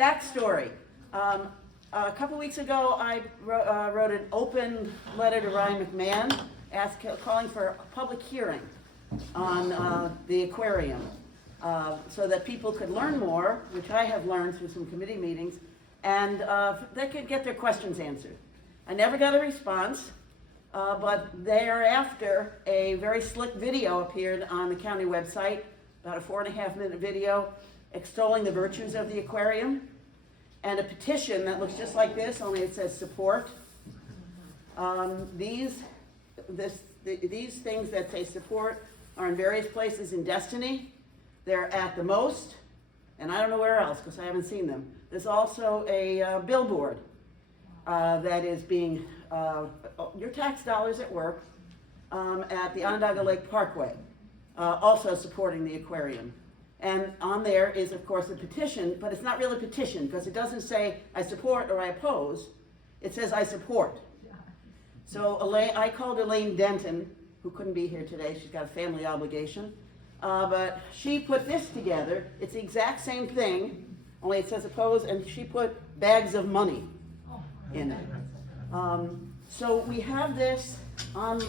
backstory. A couple weeks ago, I wrote an open letter to Ryan McMahon calling for a public hearing on the aquarium so that people could learn more, which I have learned through some committee meetings, and they could get their questions answered. I never got a response, but thereafter, a very slick video appeared on the county website, about a 4.5-minute video extolling the virtues of the aquarium, and a petition that looks just like this, only it says support. These things that say support are in various places in Destiny. They're at the Most, and I don't know where else because I haven't seen them. There's also a billboard that is being, your tax dollars at work, at the Onondaga Lake Parkway, also supporting the aquarium. And on there is, of course, a petition, but it's not really a petition because it doesn't say I support or I oppose. It says I support. So I called Elaine Denton, who couldn't be here today. She's got a family obligation. But she put this together. It's the exact same thing, only it says oppose, and she put bags of money in it. So we have this on,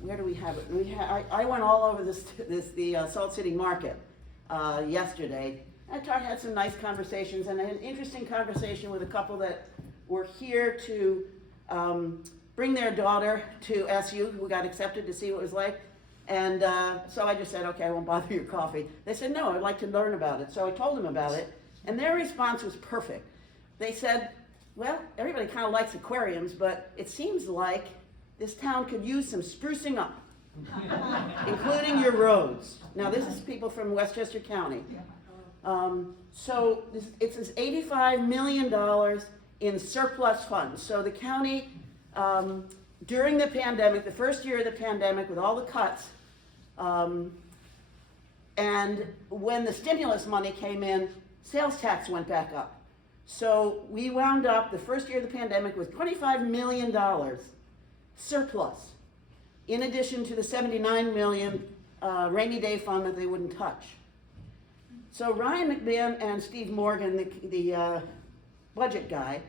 where do we have it? I went all over the Salt City Market yesterday. I had some nice conversations, and I had an interesting conversation with a couple that were here to bring their daughter to SU, who got accepted to see what it was like. And so I just said, okay, I won't bother your coffee. They said, no, I'd like to learn about it. So I told them about it, and their response was perfect. They said, well, everybody kind of likes aquariums, but it seems like this town could use some sprucing up, including your roads. Now, this is people from Westchester County. So it says $85 million in surplus funds. So the county, during the pandemic, the first year of the pandemic with all the cuts, and when the stimulus money came in, sales tax went back up. So we wound up the first year of the pandemic with $25 million surplus, in addition to the $79 million rainy day fund that they wouldn't touch. So Ryan McMahon and Steve Morgan, the budget guy,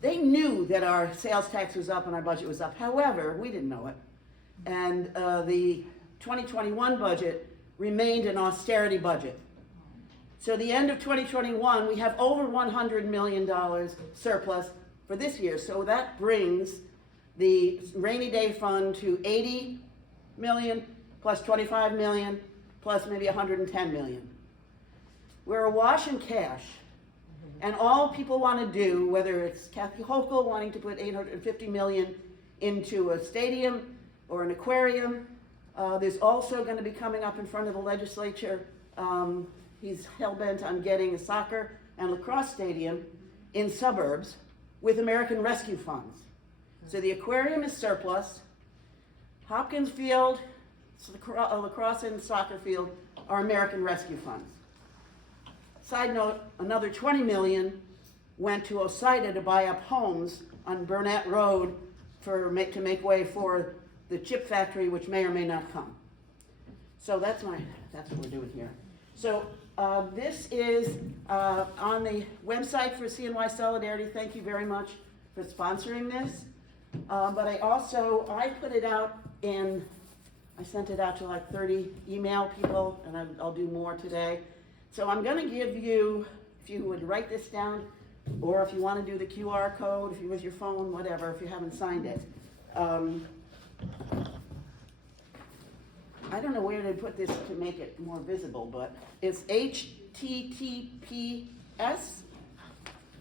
they knew that our sales tax was up and our budget was up. However, we didn't know it. And the 2021 budget remained an austerity budget. So the end of 2021, we have over $100 million surplus for this year. So that brings the rainy day fund to 80 million plus 25 million plus maybe 110 million. We're awash in cash. And all people want to do, whether it's Kathy Hochul wanting to put $850 million into a stadium or an aquarium, there's also going to be coming up in front of the legislature. He's hell-bent on getting a soccer and lacrosse stadium in suburbs with American Rescue Funds. So the aquarium is surplus. Hopkins Field, lacrosse and soccer field are American Rescue Funds. Side note, another $20 million went to OSIDA to buy up homes on Burnett Road to make way for the chip factory, which may or may not come. So that's what we're doing here. So this is on the website for CNY Solidarity. Thank you very much for sponsoring this. But I put it out I sent it out to like 30 email people, and I'll do more today. So I'm going to give you, if you would write this down, or if you want to do the QR code, if you're with your phone, whatever, if you haven't signed it. I don't know where they put this to make it more visible, but it's HTTPS. Do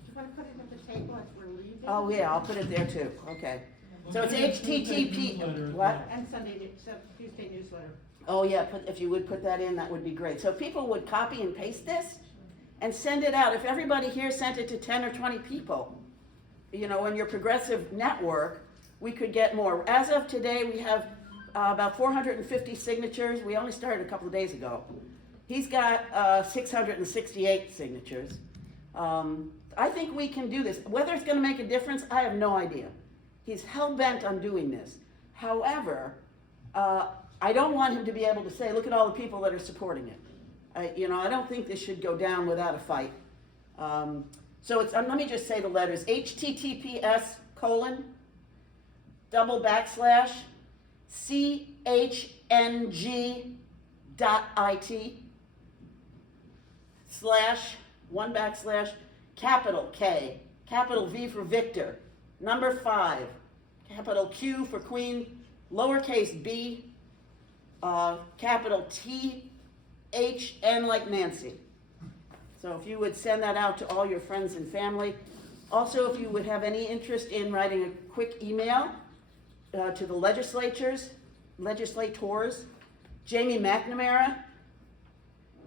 you want to put it at the table as we're leaving? Oh yeah, I'll put it there too. Okay. So it's HTTP. What? And Tuesday newsletter. Oh yeah, if you would put that in, that would be great. So people would copy and paste this and send it out. If everybody here sent it to 10 or 20 people, in your progressive network, we could get more. As of today, we have about 450 signatures. We only started a couple of days ago. He's got 668 signatures. I think we can do this. Whether it's going to make a difference, I have no idea. He's hell-bent on doing this. However, I don't want him to be able to say, look at all the people that are supporting it. I don't think this should go down without a fight. So it's, let me just say the letters, https://cng.it/ capital K, capital V for Victor, number 5, capital Q for Queen, lowercase b, capital T, H, N like Nancy. So if you would send that out to all your friends and family. Also, if you would have any interest in writing a quick email to the legislators, Jamie McNamara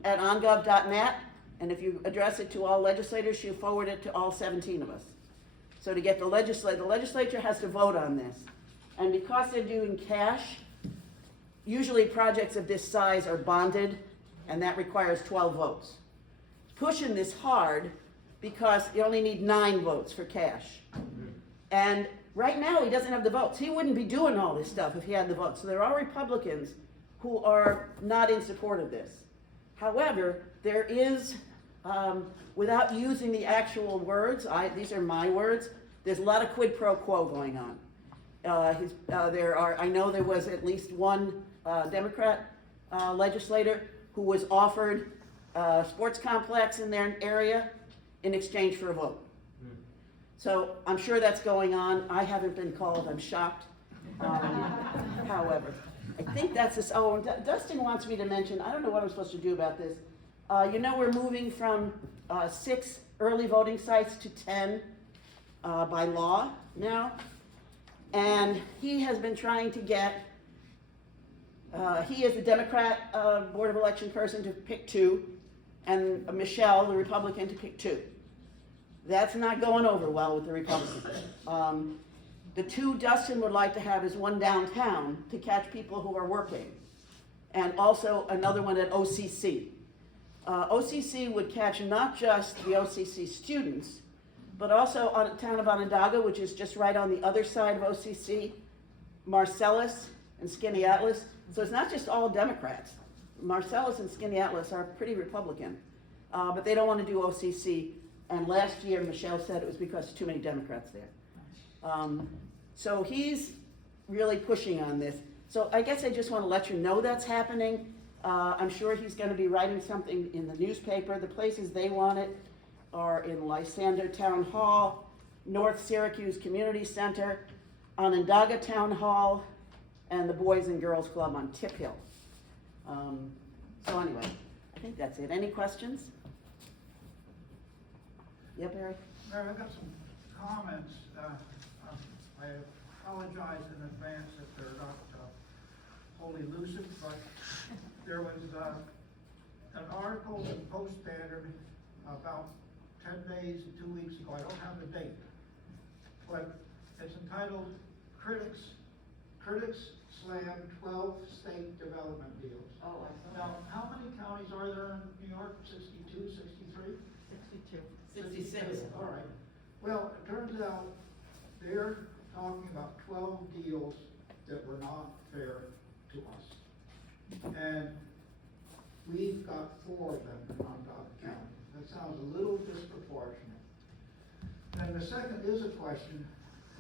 at ongov.net. And if you address it to all legislators, she'll forward it to all 17 of us. So to get the legislature has to vote on this. And because they're doing cash, usually projects of this size are bonded, and that requires 12 votes. Pushing this hard because you only need 9 votes for cash. And right now he doesn't have the votes. He wouldn't be doing all this stuff if he had the votes. So there are Republicans who are not in support of this. However, there is, without using the actual words, these are my words, there's a lot of quid pro quo going on. I know there was at least one Democrat legislator who was offered a sports complex in their area in exchange for a vote. So I'm sure that's going on. I haven't been called, I'm shocked. However, I think that's this, Dustin wants me to mention, I don't know what I'm supposed to do about this. You know, we're moving from 6 early voting sites to 10 by law now. And he has been trying to get, he is the Democrat Board of Election person to pick 2, and Michelle, the Republican, to pick 2. That's not going over well with the Republicans. The 2 Dustin would like to have is one downtown to catch people who are working, and also another one at OCC. OCC would catch not just the OCC students, but also on the town of Onondaga, which is just right on the other side of OCC, Marcellus and Skaneateles. So it's not just all Democrats. Marcellus and Skaneateles are pretty Republican, but they don't want to do OCC. And last year, Michelle said it was because too many Democrats there. So he's really pushing on this. So I guess I just want to let you know that's happening. I'm sure he's going to be writing something in the newspaper. The places they want it are in Lysander Town Hall, North Syracuse Community Center, Onondaga Town Hall, and the Boys and Girls Club on Tip Hill. So anyway, I think that's it. Any questions? Yeah, Barry? Mary, I've got some comments. I apologize in advance if they're not wholly lucid, but there was an article in Post Standard about 10 days, 2 weeks ago. I don't have the date, but it's entitled Critics Slam 12 State Development Deals. Oh, I saw Now, how many counties are there in New York? 62, 63? 62. 66. All right. Well, it turns out they're talking about 12 deals that were not fair to us. And we've got 4 of them in Onondaga County. That sounds a little disproportionate. And the second is a question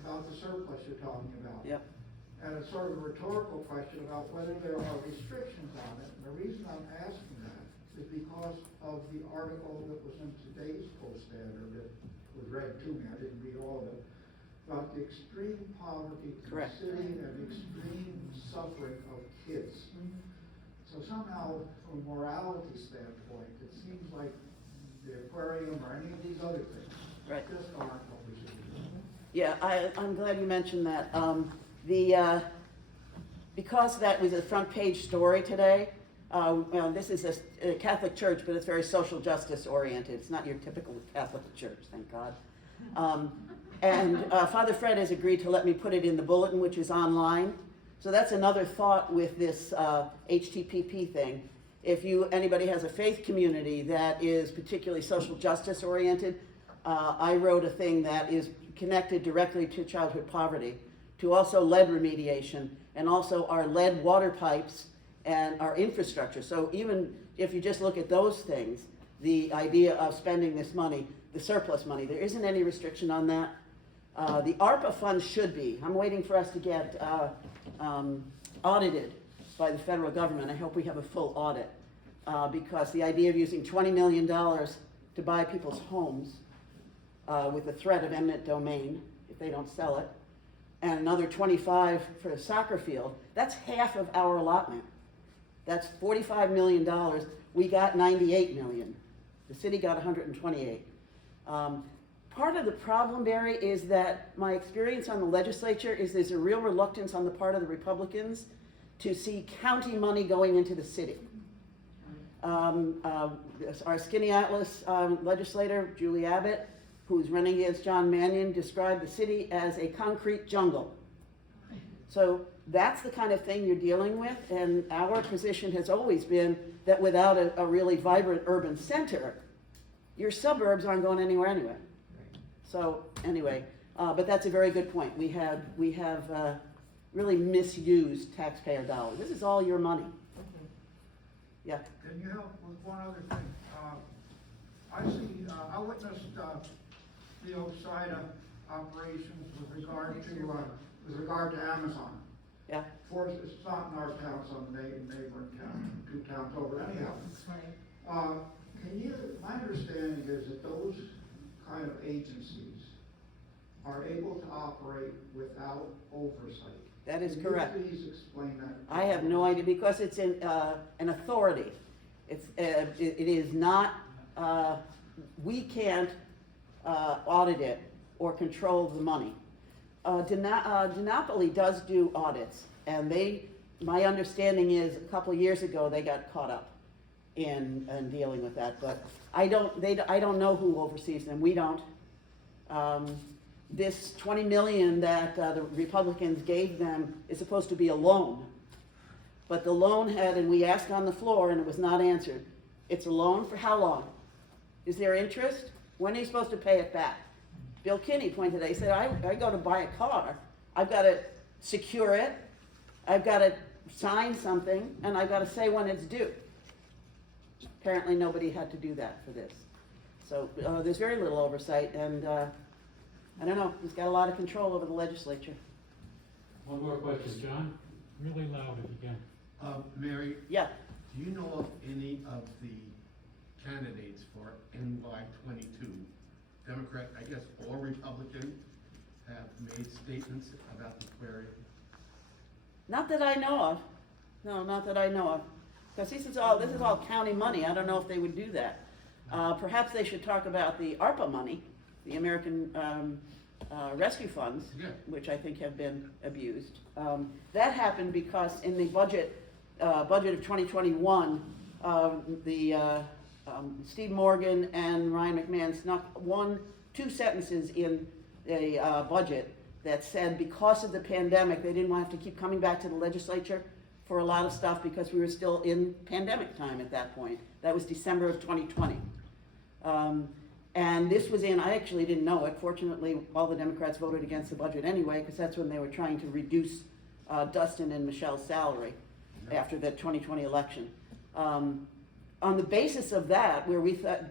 about the surplus you're talking about. Yep. And it's sort of a rhetorical question about whether there are restrictions on it. And the reason I'm asking that is because of the article that was in today's Post Standard that was read to me, I didn't read all of it, about the extreme poverty in the city and the extreme suffering of kids. So somehow, from a morality standpoint, it seems like the aquarium or any of these other things just aren't what we should be doing. Yeah, I'm glad you mentioned that. Because that was a front page story today, well, this is a Catholic church, but it's very social justice oriented. It's not your typical Catholic church, thank God. And Father Fred has agreed to let me put it in the bulletin, which is online. So that's another thought with this HTPP thing. If anybody has a faith community that is particularly social justice oriented, I wrote a thing that is connected directly to childhood poverty, to also lead remediation, and also our lead water pipes and our infrastructure. So even if you just look at those things, the idea of spending this money, the surplus money. There isn't any restriction on that. The ARPA funds should be. I'm waiting for us to get audited by the federal government. I hope we have a full audit, because the idea of using $20 million to buy people's homes with the threat of eminent domain if they don't sell it, and another 25 for a soccer field, that's half of our allotment. That's $45 million. We got 98 million. The city got 128. Part of the problem, Barry, is that my experience on the legislature is there's a real reluctance on the part of the Republicans to see county money going into the city. Our Skinny Atlas legislator, Julie Abbott, who's running against John Mannion, described the city as a concrete jungle. So that's the kind of thing you're dealing with, and our position has always been that without a really vibrant urban center, your suburbs aren't going anywhere anyway. So anyway, but that's a very good point. We have really misused taxpayer dollars. This is all your money. Yeah. Can you help with one other thing? I witnessed the OSIDA operations with regard to Amazon. Yeah. Of course, it's not in our town, some neighboring town, 2 towns over. Anyhow, my understanding is that those kind of agencies are able to operate without oversight. That is correct. Can you please explain that? I have no idea, because it's an authority. It is not, we can't audit it or control the money. Dinopoly does do audits, and my understanding is a couple of years ago they got caught up in dealing with that, but I don't know who oversees them. We don't. This $20 million that the Republicans gave them is supposed to be a loan, but the loan and we asked on the floor and it was not answered. It's a loan for how long? Is there interest? When are you supposed to pay it back? Bill Kinney pointed out, he said, I go to buy a car, I've got to secure it, I've got to sign something, and I've got to say when it's due. Apparently nobody had to do that for this. So there's very little oversight, and I don't know, he's got a lot of control over the legislature. One more question, John, really loud if you can. Mary, Yeah. do you know of any of the candidates for NY 22, Democrat, I guess, or Republican, have made statements about the query? Not that I know of. No, not that I know of. Because this is all county money. I don't know if they would do that. Perhaps they should talk about the ARPA money, the American Rescue Funds, Yeah. which I think have been abused. That happened because in the budget of 2021, Steve Morgan and Ryan McMahon snuck 2 sentences in a budget that said because of the pandemic, they didn't want to have to keep coming back to the legislature for a lot of stuff because we were still in pandemic time at that point. That was December of 2020. And this was I actually didn't know it. Fortunately, all the Democrats voted against the budget anyway, because that's when they were trying to reduce Dustin and Michelle's salary after the 2020 election. On the basis of that, where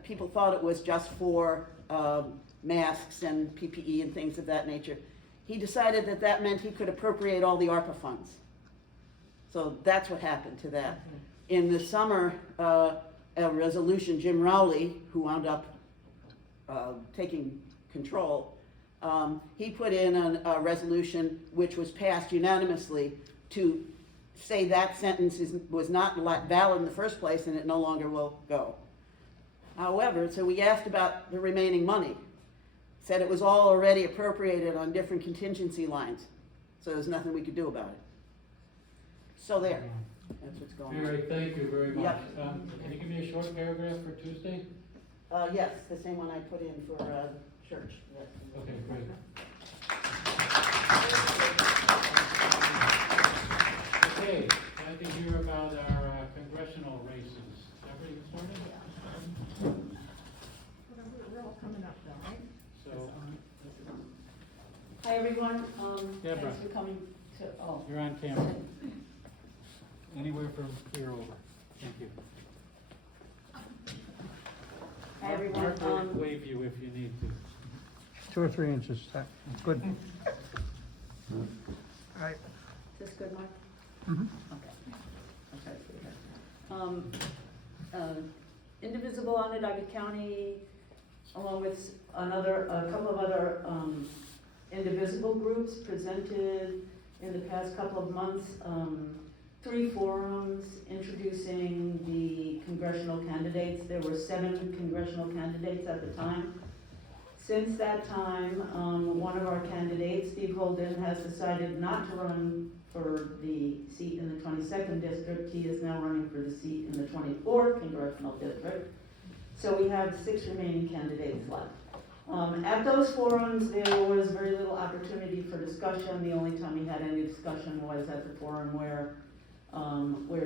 people thought it was just for masks and PPE and things of that nature, he decided that meant he could appropriate all the ARPA funds. So that's what happened to that. In the summer, a resolution, Jim Rowley, who wound up taking control, he put in a resolution which was passed unanimously to say that sentence was not valid in the first place and it no longer will go. However, so we asked about the remaining money. Said it was all already appropriated on different contingency lines, so there's nothing we could do about it. So there, that's what's going on. Mary, thank you very much. Yep. Can you give me a short paragraph for Tuesday? Yes, the same one I put in for church. Okay, great. Okay, glad to hear about our congressional races. Everybody started? We're all coming up though, right? So, Hi, everyone. Deborah. Thanks for coming to, you're on camera. Anywhere from here over. Thank you. Hi, everyone. Mark will wave you if you need to. 2 or 3 inches, good. All right. Is this good, Mark? Mhm. Okay. I'll try to do that. Indivisible Onondaga County, along with a couple of other indivisible groups, presented in the past couple of months 3 forums introducing the congressional candidates. There were 7 congressional candidates at the time. Since that time, one of our candidates, Steve Holden, has decided not to run for the seat in the 22nd district. He is now running for the seat in the 24th congressional district. So we have 6 remaining candidates left. At those forums, there was very little opportunity for discussion. The only time we had any discussion was at the forum where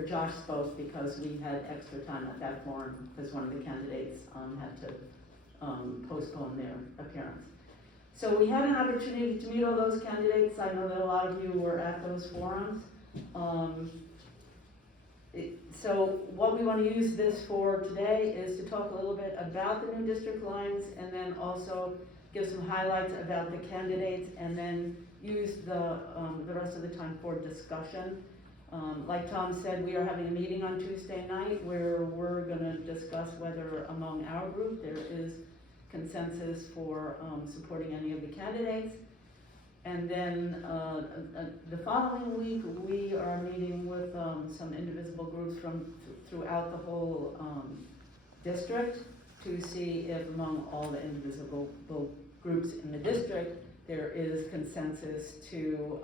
Josh spoke, because we had extra time at that forum because one of the candidates had to postpone their appearance. So we had an opportunity to meet all those candidates. I know that a lot of you were at those forums. So what we want to use this for today is to talk a little bit about the new district lines, and then also give some highlights about the candidates, and then use the rest of the time for discussion. Like Tom said, we are having a meeting on Tuesday night where we're going to discuss whether among our group there is consensus for supporting any of the candidates. And then the following week, we are meeting with some indivisible groups from throughout the whole district to see if among all the indivisible groups in the district there is consensus to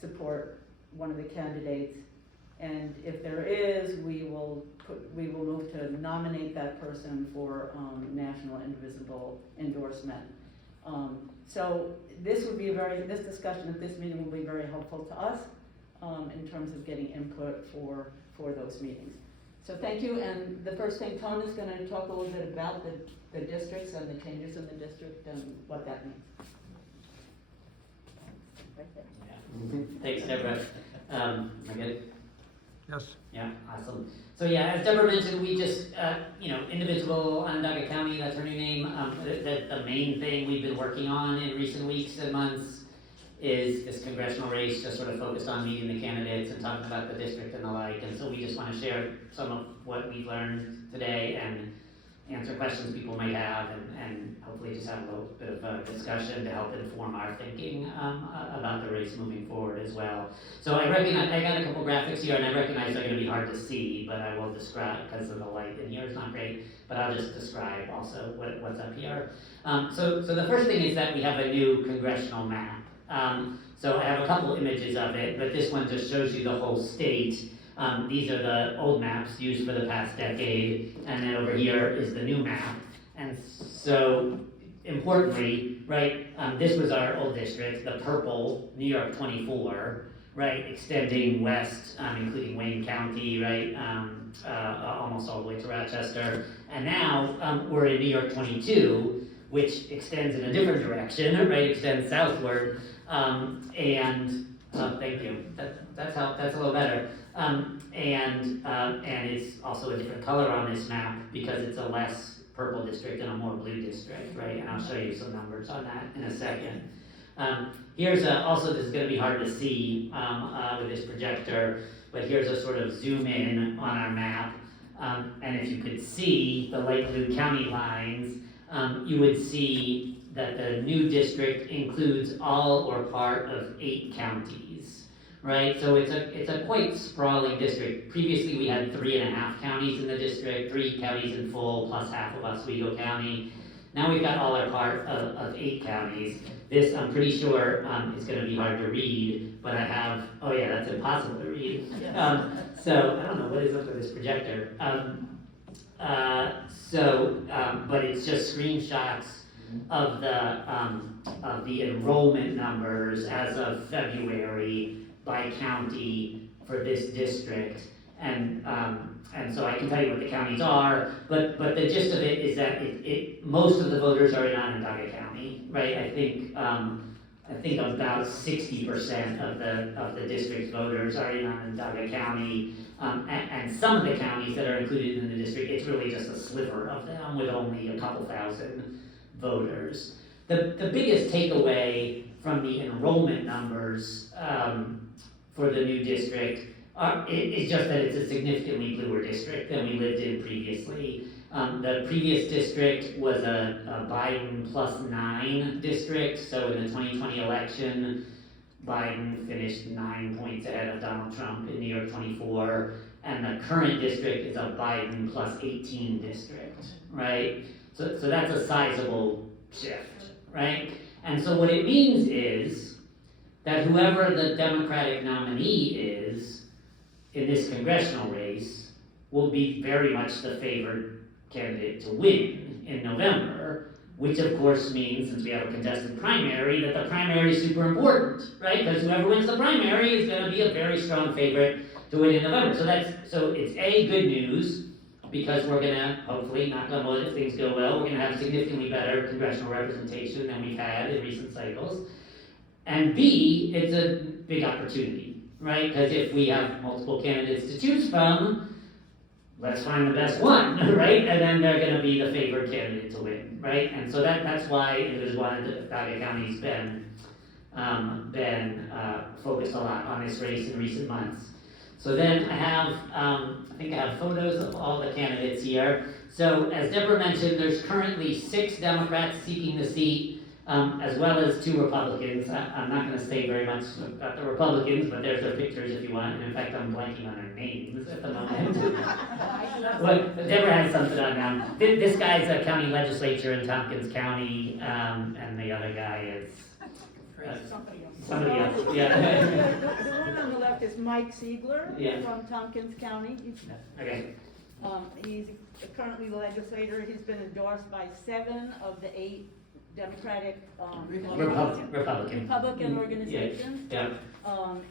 support one of the candidates. And if there is, we will move to nominate that person for national indivisible endorsement. So this discussion at this meeting will be very helpful to us in terms of getting input for those meetings. So thank you, and the first thing, Tom is going to talk a little bit about the districts and the changes in the district and what that means. Right there. Thanks, Deborah. Am I good? Yes. Yeah, awesome. So yeah, as Deborah mentioned, we just, Indivisible Onondaga County, that's her new name. The main thing we've been working on in recent weeks and months is this congressional race, just sort of focused on meeting the candidates and talking about the district and the like. And so we just want to share some of what we've learned today and answer questions people might have, and hopefully just have a little bit of a discussion to help inform our thinking about the race moving forward as well. So I got a couple graphics here, and I recognize they're going to be hard to see, but I will describe, because of the light in here is not great, but I'll just describe also what's up here. So the first thing is that we have a new congressional map. So I have a couple images of it, but this one just shows you the whole state. These are the old maps used for the past decade, and then over here is the new map. And so, importantly, right, this was our old district, the purple, New York 24, right, extending west, including Wayne County, right, almost all the way to Rochester. And now we're in New York 22, which extends in a different direction, right, extends southward. Thank you, that's a little better. And it's also a different color on this map because it's a less purple district and a more blue district, right? And I'll show you some numbers on that in a second. Here's also, this is going to be hard to see with this projector, but here's a sort of zoom in on our map. And if you could see the light blue county lines, you would see that the new district includes all or part of 8 counties, right? So it's a quite sprawling district. Previously we had 3.5 counties in the district, 3 counties in full, plus half of Oswego County. Now we've got all or part of 8 counties. This, I'm pretty sure, is going to be hard to read, but I have, oh yeah, that's impossible to read. So I don't know what is up with this projector. But it's just screenshots of the enrollment numbers as of February by county for this district, and so I can tell you what the counties are, but the gist of it is that most of the voters are in Onondaga County, right? I think I think about 60% of the district's voters are in Onondaga County. And some of the counties that are included in the district, it's really just a sliver of them with only a couple thousand voters. The biggest takeaway from the enrollment numbers for the new district is just that it's a significantly bluer district than we lived in previously. The previous district was a Biden +9 district, so in the 2020 election, Biden finished 9 points ahead of Donald Trump in New York 24, and the current district is a Biden +18 district, right? So that's a sizable shift, right? And so what it means is that whoever the Democratic nominee is in this congressional race will be very much the favored candidate to win in November, which of course means, since we have a contested primary, that the primary is super important, right? Because whoever wins the primary is gonna be a very strong favorite to win in November. So it's good news, because we're gonna, hopefully, knock on wood, if things go well, we're gonna have significantly better congressional representation than we've had in recent cycles. And B, it's a big opportunity, right? Because if we have multiple candidates to choose from, let's find the best one, right? And then they're gonna be the favored candidate to win, right? And so that's why Indivisible Onondaga County's been focused a lot on this race in recent months. So then I have, I think I have photos of all the candidates here. So as Deborah mentioned, there's currently 6 Democrats seeking the seat, as well as 2 Republicans. I'm not gonna say very much about the Republicans, but there's their pictures if you want. And in fact, I'm blanking on their names at the moment. Well, Deborah has something on them. This guy's a county legislature in Tompkins County, and the other guy is somebody else, yeah. The one on the left is Mike Siegler Yeah. from Tompkins County. Okay, He's currently the legislator. He's been endorsed by 7 of the 8 Democratic, Republican organizations, yeah,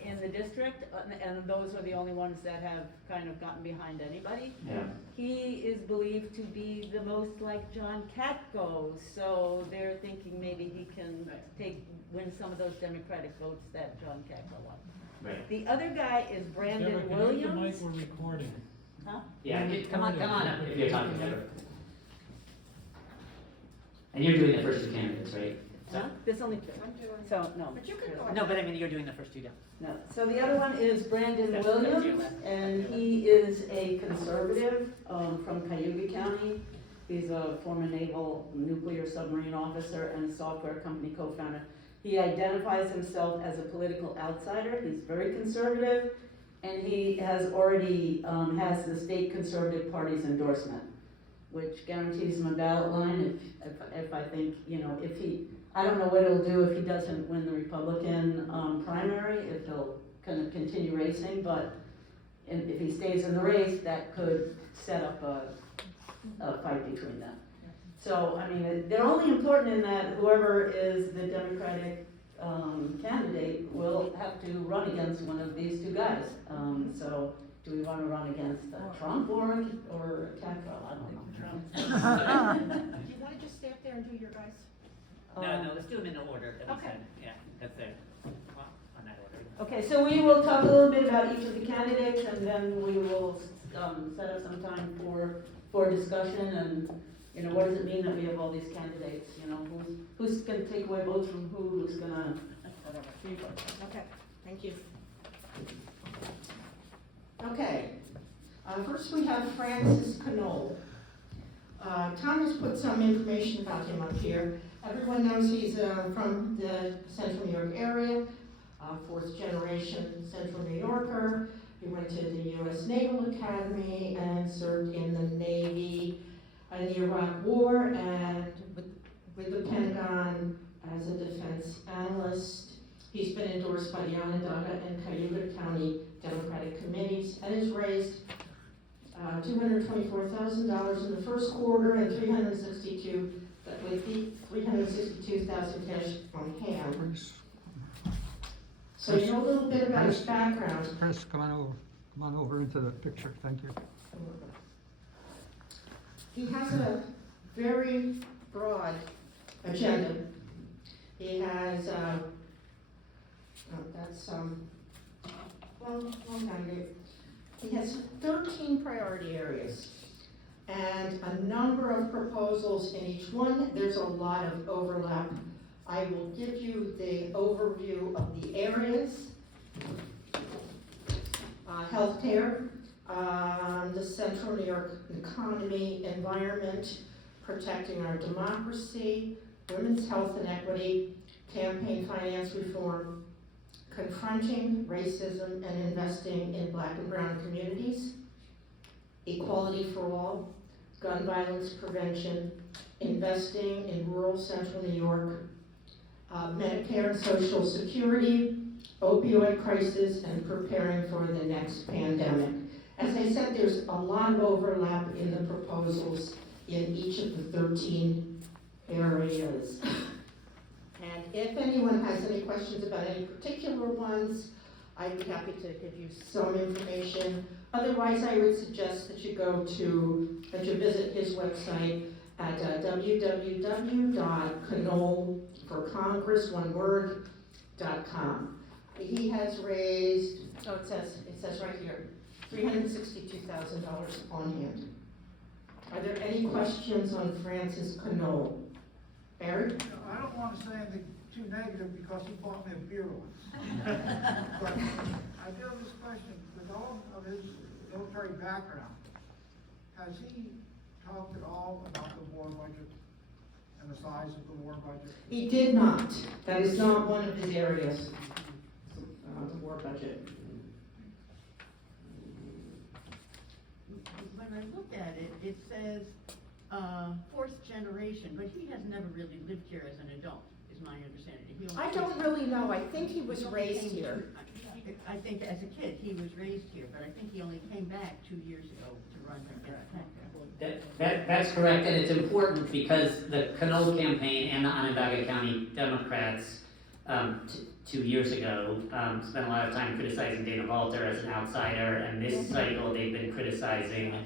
in the district, and those are the only ones that have kind of gotten behind anybody. yeah. He is believed to be the most like John Katko, so they're thinking maybe he can win some of those Democratic votes that John Katko won. Right. The other guy is Brandon Deborah, can you Williams. mute the mic, we're recording. Huh? Yeah, come on up if you're talking, Deborah. And you're doing the first 2 candidates, right? Huh? There's only 2. So, no. But you can go. No, but I mean, you're doing the first 2 down. No. So the other one is Brandon That's Williams, your left. and he is a conservative from Cayuga County. He's a former naval nuclear submarine officer and software company co-founder. He identifies himself as a political outsider. He's very conservative, and he has already has the state conservative party's endorsement, which guarantees him a ballot line if I think, if he, I don't know what he'll do if he doesn't win the Republican primary, if he'll kind of continue racing, but if he stays in the race, that could set up a fight between them. So, I mean, they're only important in that whoever is the Democratic candidate will have to run against one of these 2 guys. So, do we want to run against Trump or Katko? I don't know. Do you want to just stay up there and do your guys? No, let's do them in the order that we Okay. said, yeah, that's there, on that order. Okay, so we will talk a little bit about each of the candidates, and then we will set up some time for discussion, and, what does it mean that we have all these candidates? Who's gonna take away votes from who's gonna, whatever. Okay, thank you. Okay, first we have Francis Knoll. Tom has put some information about him up here. Everyone knows he's from the Central New York area, 4th generation Central New Yorker. He went to the U.S. Naval Academy and served in the Navy in the Iraq War and with the Pentagon as a defense analyst. He's been endorsed by the Onondaga and Cayuga County Democratic committees and has raised $224,000 in the first quarter and $362,000 cash on hand. So you know a little bit about his background. Chris, come on over into the picture, thank you. He has a very broad agenda. He has That's, long time ago. He has 13 priority areas and a number of proposals in each one. There's a lot of overlap. I will give you the overview of the areas. Healthcare, the Central New York economy, environment, protecting our democracy, women's health and equity, campaign finance reform, confronting racism and investing in Black and brown communities, equality for all, gun violence prevention, investing in rural Central New York, Medicare and Social Security, opioid crisis, and preparing for the next pandemic. As I said, there's a lot of overlap in the proposals in each of the 13 areas. And if anyone has any questions about any particular ones, I'd be happy to give you some information. Otherwise, I would suggest that you that you visit his website at www.canol4congress.com. He has raised, it says right here, $362,000 on hand. Are there any questions on Francis Canol? Barry? I don't want to say anything too negative because he bought me a beer once. But I do have this question, with all of his military background, has he talked at all about the war budget and the size of the war budget? He did not. That is not one of his areas, the war budget. When I look at it, it says, fourth generation, but he has never really lived here as an adult, is my understanding. He only I don't really know. I think he was raised came here. I think as a kid, he was raised here, but I think he only came back 2 years ago to run against That's correct, and it's important because the Canol campaign and the Onondaga County Democrats, 2 years ago, spent a lot of time criticizing Dana Valter as an outsider, and this cycle they've been criticizing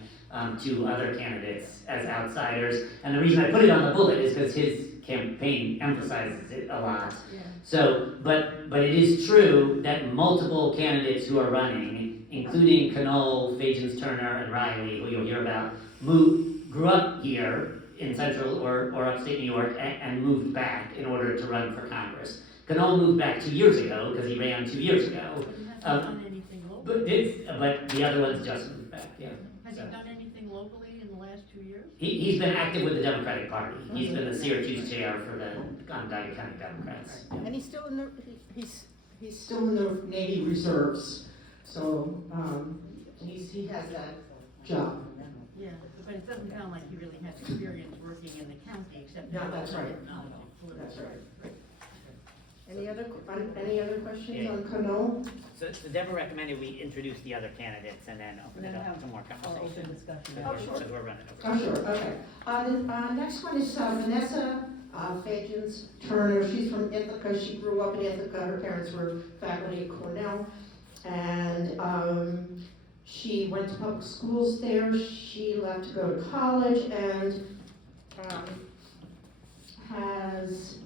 two other candidates as outsiders. And the reason I put it on the bullet is because his campaign emphasizes it a lot. Yeah. So, but it is true that multiple candidates who are running, including Canol, Fagins Turner, and Riley, who you'll hear about, grew up here in Central or upstate New York and moved back in order to run for Congress. Canol moved back 2 years ago because he ran 2 years ago. But he hasn't done anything locally. But the other ones just moved back, yeah. Has he done anything locally in the last 2 years? He's been active with the Democratic Party. He's been the Syracuse chair for the Onondaga County Democrats. And he's still in the Navy Reserves, so he has that job. Yeah, but it doesn't sound like he really has experience working in the county, except. No, that's right. That's right. Any other questions on Canol? So Deborah recommended we introduce the other candidates and then open it up to more conversation. So we're running over. Oh, sure, okay. The next one is Vanessa Fagins Turner. She's from Ithaca. She grew up in Ithaca. Her parents were faculty at Cornell. And she went to public schools there. She left to go to college and has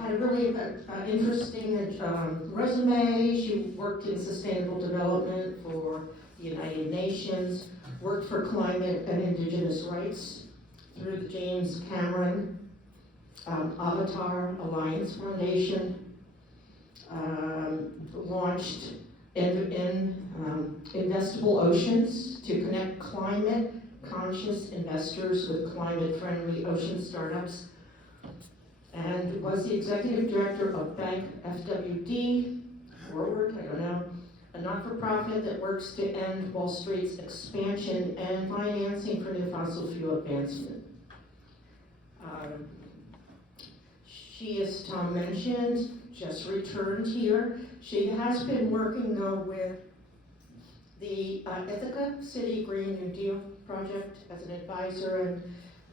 had a really interesting resume. She worked in sustainable development for the United Nations, worked for climate and indigenous rights through the James Cameron Avatar Alliance Foundation, launched Investable Oceans to connect climate-conscious investors with climate-friendly ocean startups, and was the executive director of Bank FWD, Forward, I don't know, a not-for-profit that works to end Wall Street's expansion and financing for new fossil fuel advancement. She, as Tom mentioned, just returned here. She has been working though with the Ithaca City Green New Deal project as an advisor,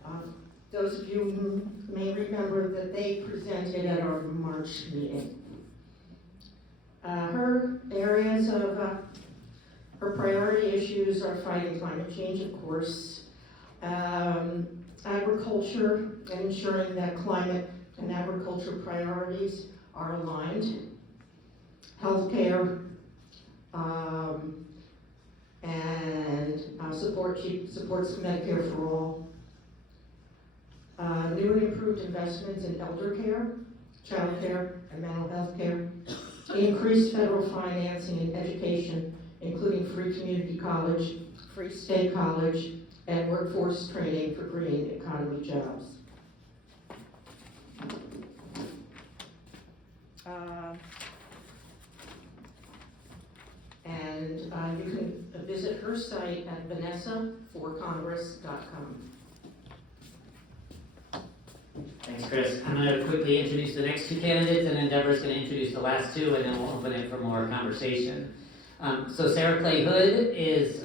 and those of you who may remember that they presented at our March meeting. Her areas of her priority issues are fighting climate change, of course, agriculture, and ensuring that climate and agriculture priorities are aligned, healthcare, and she supports Medicare for all. New and improved investments in elder care, child care, and mental health care. Increased federal financing in education, including free community college, free state college, and workforce training for green economy jobs. And you can visit her site at vanessaforcongress.com. Thanks, Chris. I'm gonna quickly introduce the next two candidates, and then Deborah's gonna introduce the last two, and then we'll open it for more conversation. So Sarah Clay Hood is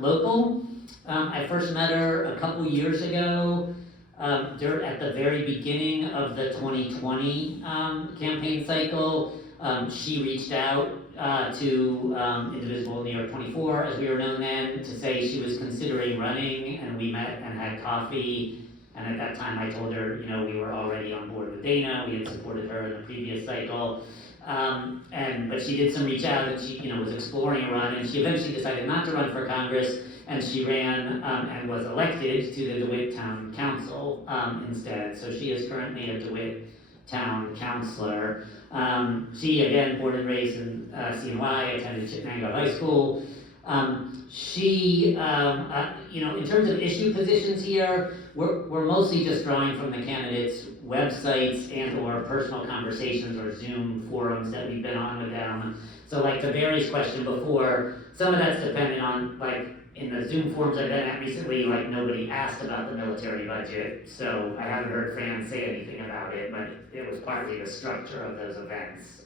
local. I first met her a couple years ago at the very beginning of the 2020 campaign cycle. She reached out to Indivisible New York 24, as we were known then, to say she was considering running, and we met and had coffee. And at that time, I told her, we were already on board with Dana. We had supported her in the previous cycle. But she did some reach out, and she, was exploring a run, and she eventually decided not to run for Congress, and she ran and was elected to the DeWitt Town Council instead. So she is currently a DeWitt Town Councilor. She, again, born and raised in CNY, attended Chittenango High School. She, in terms of issue positions here, we're mostly just drawing from the candidates' websites and or personal conversations or Zoom forums that we've been on with them. So like to Barry's question before, some of that's dependent on, like, in the Zoom forums I've been at recently, like nobody asked about the military budget, so I haven't heard Fran say anything about it, but it was partly the structure of those events.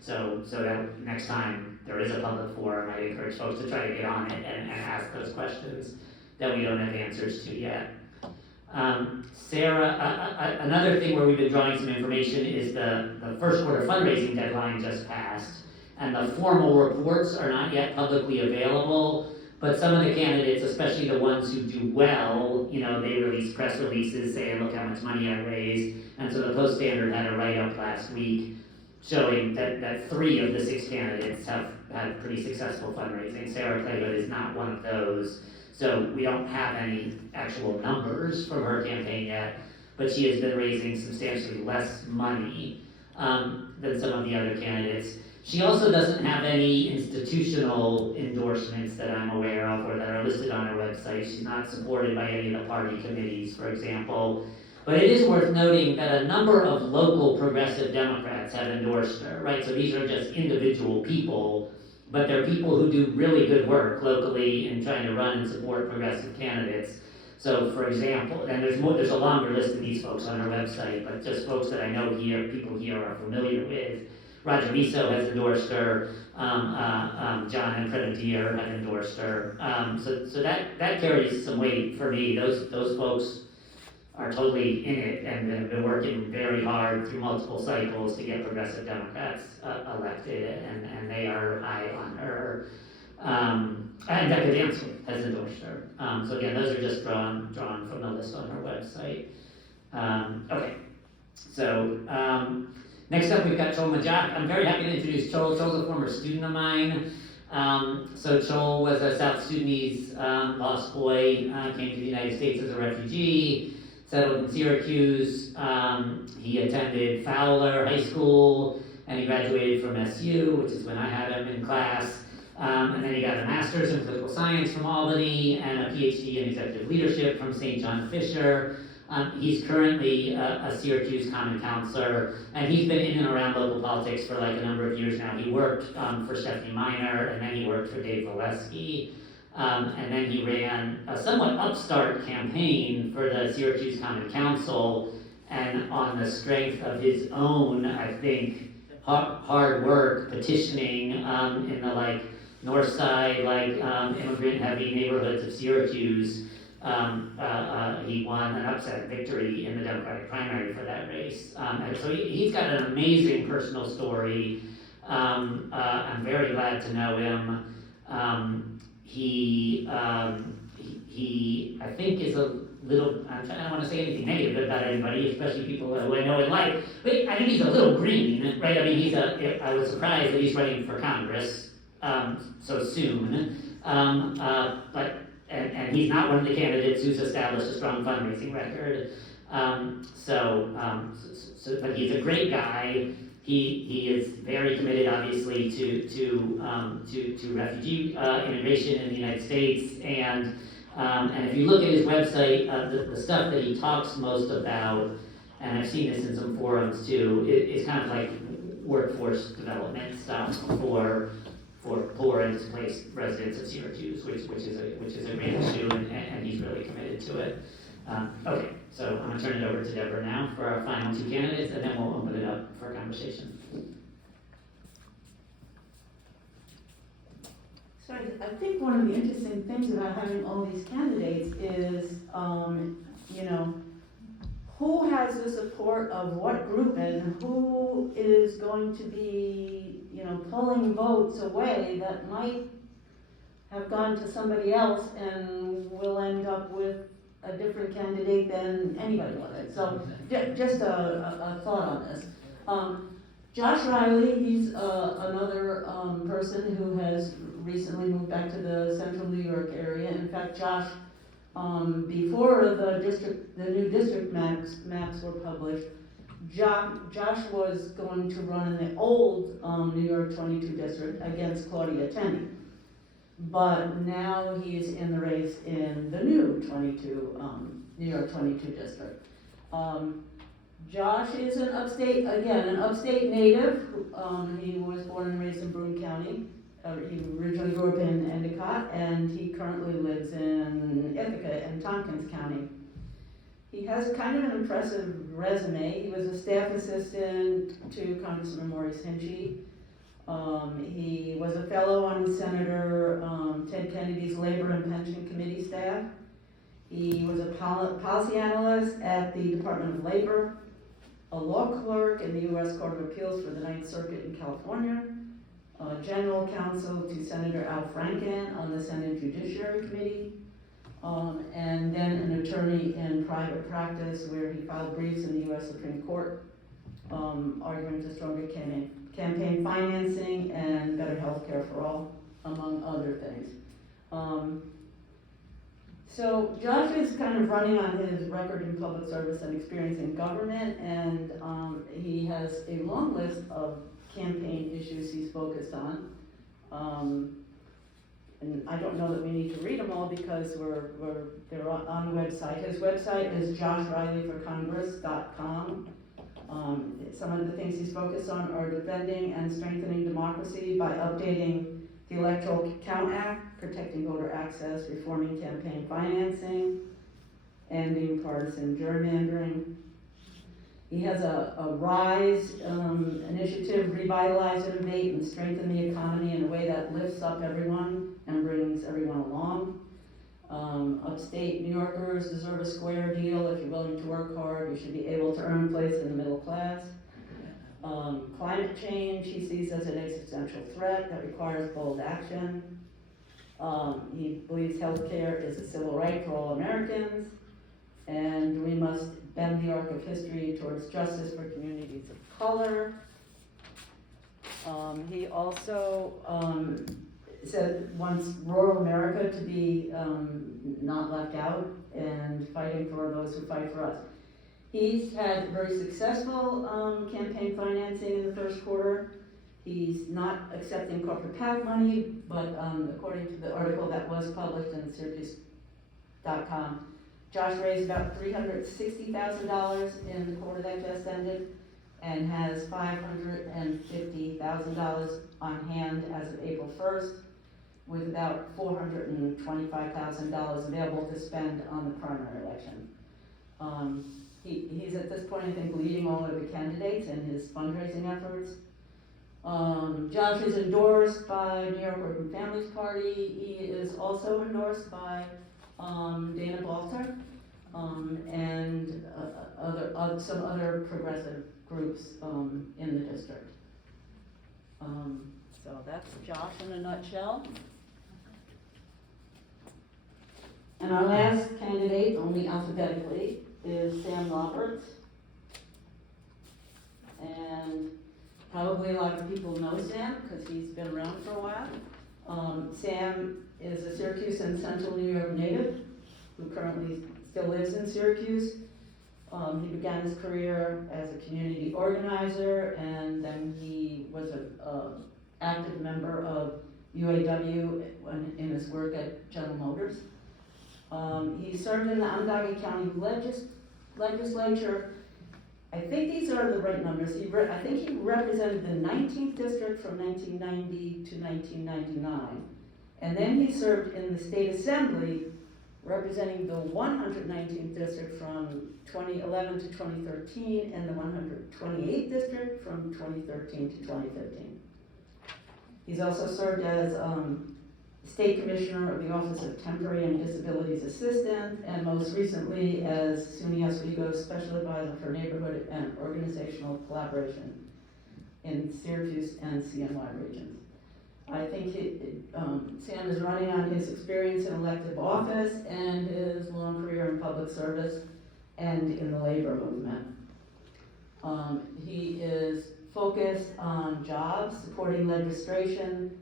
So that next time there is a public forum, I encourage folks to try to get on it and ask those questions that we don't have answers to yet. Sarah, another thing where we've been drawing some information is the first quarter fundraising deadline just passed, and the formal reports are not yet publicly available, but some of the candidates, especially the ones who do well, they release press releases saying, look how much money I raised, and so the Post-Standard had a write-up last week showing that 3 of the 6 candidates have had pretty successful fundraising. Sarah Clay Hood is not one of those. So we don't have any actual numbers from her campaign yet, but she has been raising substantially less money than some of the other candidates. She also doesn't have any institutional endorsements that I'm aware of or that are listed on her website. She's not supported by any of the party committees, for example. But it is worth noting that a number of local progressive Democrats have endorsed her, right? So these are just individual people, but they're people who do really good work locally in trying to run and support progressive candidates. So for example, and there's a longer list of these folks on our website, but just folks that I know here, people here are familiar with. Roger Miso has endorsed her, John and Fred Deere have endorsed her. So that carries some weight for me. Those folks are totally in it and have been working very hard through multiple cycles to get progressive Democrats elected, and they are high on her. And Becca Dancer has endorsed her. So again, those are just drawn from the list on her website. Okay, so next up we've got Chol Majak. I'm very happy to introduce Chol. Chol's a former student of mine. So Chol was a South Sudanese lost boy, came to the United States as a refugee, settled in Syracuse. He attended Fowler High School, and he graduated from SU, which is when I had him in class. And then he got a master's in political science from Albany and a PhD in executive leadership from St. John Fisher. He's currently a Syracuse Common Councilor, and he's been in and around local politics for like a number of years now. He worked for Stephanie Miner, and then he worked for Dave Valesky. And then he ran a somewhat upstart campaign for the Syracuse Common Council, and on the strength of his own, I think, hard work petitioning in the north side, immigrant-heavy neighborhoods of Syracuse, he won an upset victory in the Democratic primary for that race. And so he's got an amazing personal story. I'm very glad to know him. He I think, is a little, I don't wanna say anything negative about anybody, especially people who I know in life, but I think he's a little green, right? I mean, I was surprised that he's running for Congress, so soon. And he's not one of the candidates who's established a strong fundraising record. But he's a great guy. He is very committed, obviously, to refugee immigration in the United States. And if you look at his website, the stuff that he talks most about, and I've seen this in some forums too, is kind of like workforce development stuff for poor and displaced residents of Syracuse, which is a great issue, and he's really committed to it. Okay, so I'm gonna turn it over to Deborah now for our final two candidates, and then we'll open it up for conversation. So I think one of the interesting things about having all these candidates is, who has the support of what group and who is going to be, pulling votes away that might have gone to somebody else and will end up with a different candidate than anybody wanted. So just a thought on this. Josh Riley, he's another person who has recently moved back to the central New York area. In fact, Josh, before the new district maps were published, Josh was going to run in the old New York 22 district against Claudia Tenney. But now he's in the race in the new New York 22 district. Josh is an upstate native. He was born and raised in Broome County. He originally grew up in Endicott, and he currently lives in Ithaca in Tompkins County. He has kind of an impressive resume. He was a staff assistant to Congressman Maurice Hinchey. He was a fellow on Senator Ted Kennedy's Labor and Pension Committee staff. He was a policy analyst at the Department of Labor, a law clerk in the U.S. Court of Appeals for the Ninth Circuit in California, general counsel to Senator Al Franken on the Senate Judiciary Committee, and then an attorney in private practice where he filed briefs in the U.S. Supreme Court, arguing for stronger campaign financing and better health care for all, among other things. So Josh is kind of running on his record in public service and experience in government, and he has a long list of campaign issues he's focused on. And I don't know that we need to read them all because they're on the website. His website is joshrileyforcongress.com. Some of the things he's focused on are defending and strengthening democracy by updating the Electoral Count Act, protecting voter access, reforming campaign financing, ending partisan gerrymandering. He has a RISE initiative, revitalize, innovate, and strengthen the economy in a way that lifts up everyone and brings everyone along. Upstate New Yorkers deserve a square deal. If you're willing to work hard, you should be able to earn a place in the middle class. Climate change he sees as an existential threat that requires bold action. He believes healthcare is a civil right for all Americans, and we must bend the arc of history towards justice for communities of color. He also said wants rural America to be not left out and fighting for those who fight for us. He's had very successful campaign financing in the first quarter. He's not accepting corporate PAC money, but according to the article that was published in Syracuse.com, Josh raised about $360,000 in the quarter that just ended and has $550,000 on hand as of April 1st, with about $425,000 available to spend on the primary election. He's at this point, I think, leading all of the candidates in his fundraising efforts. Josh is endorsed by New York Working Families Party. He is also endorsed by Dana Balter and some other progressive groups in the district. So that's Josh in a nutshell. And our last candidate, only alphabetically, is Sam Roberts. And probably a lot of people know Sam because he's been around for a while. Sam is a Syracuse and Central New York native who currently still lives in Syracuse. He began his career as a community organizer, and then he was an active member of UAW in his work at General Motors. He served in the Onondaga County legislature. I think these are the right numbers. I think he represented the 19th district from 1990 to 1999. And then he served in the state assembly representing the 119th district from 2011 to 2013 and the 128th district from 2013 to 2015. He's also served as State Commissioner of the Office of Temporary and Disabilities Assistant, and most recently as SUNY Oswego's Special Advisor for Neighborhood and Organizational Collaboration in Syracuse and CNY regions. I think Sam is running on his experience in elective office and his long career in public service and in the labor movement. He is focused on jobs, supporting legislation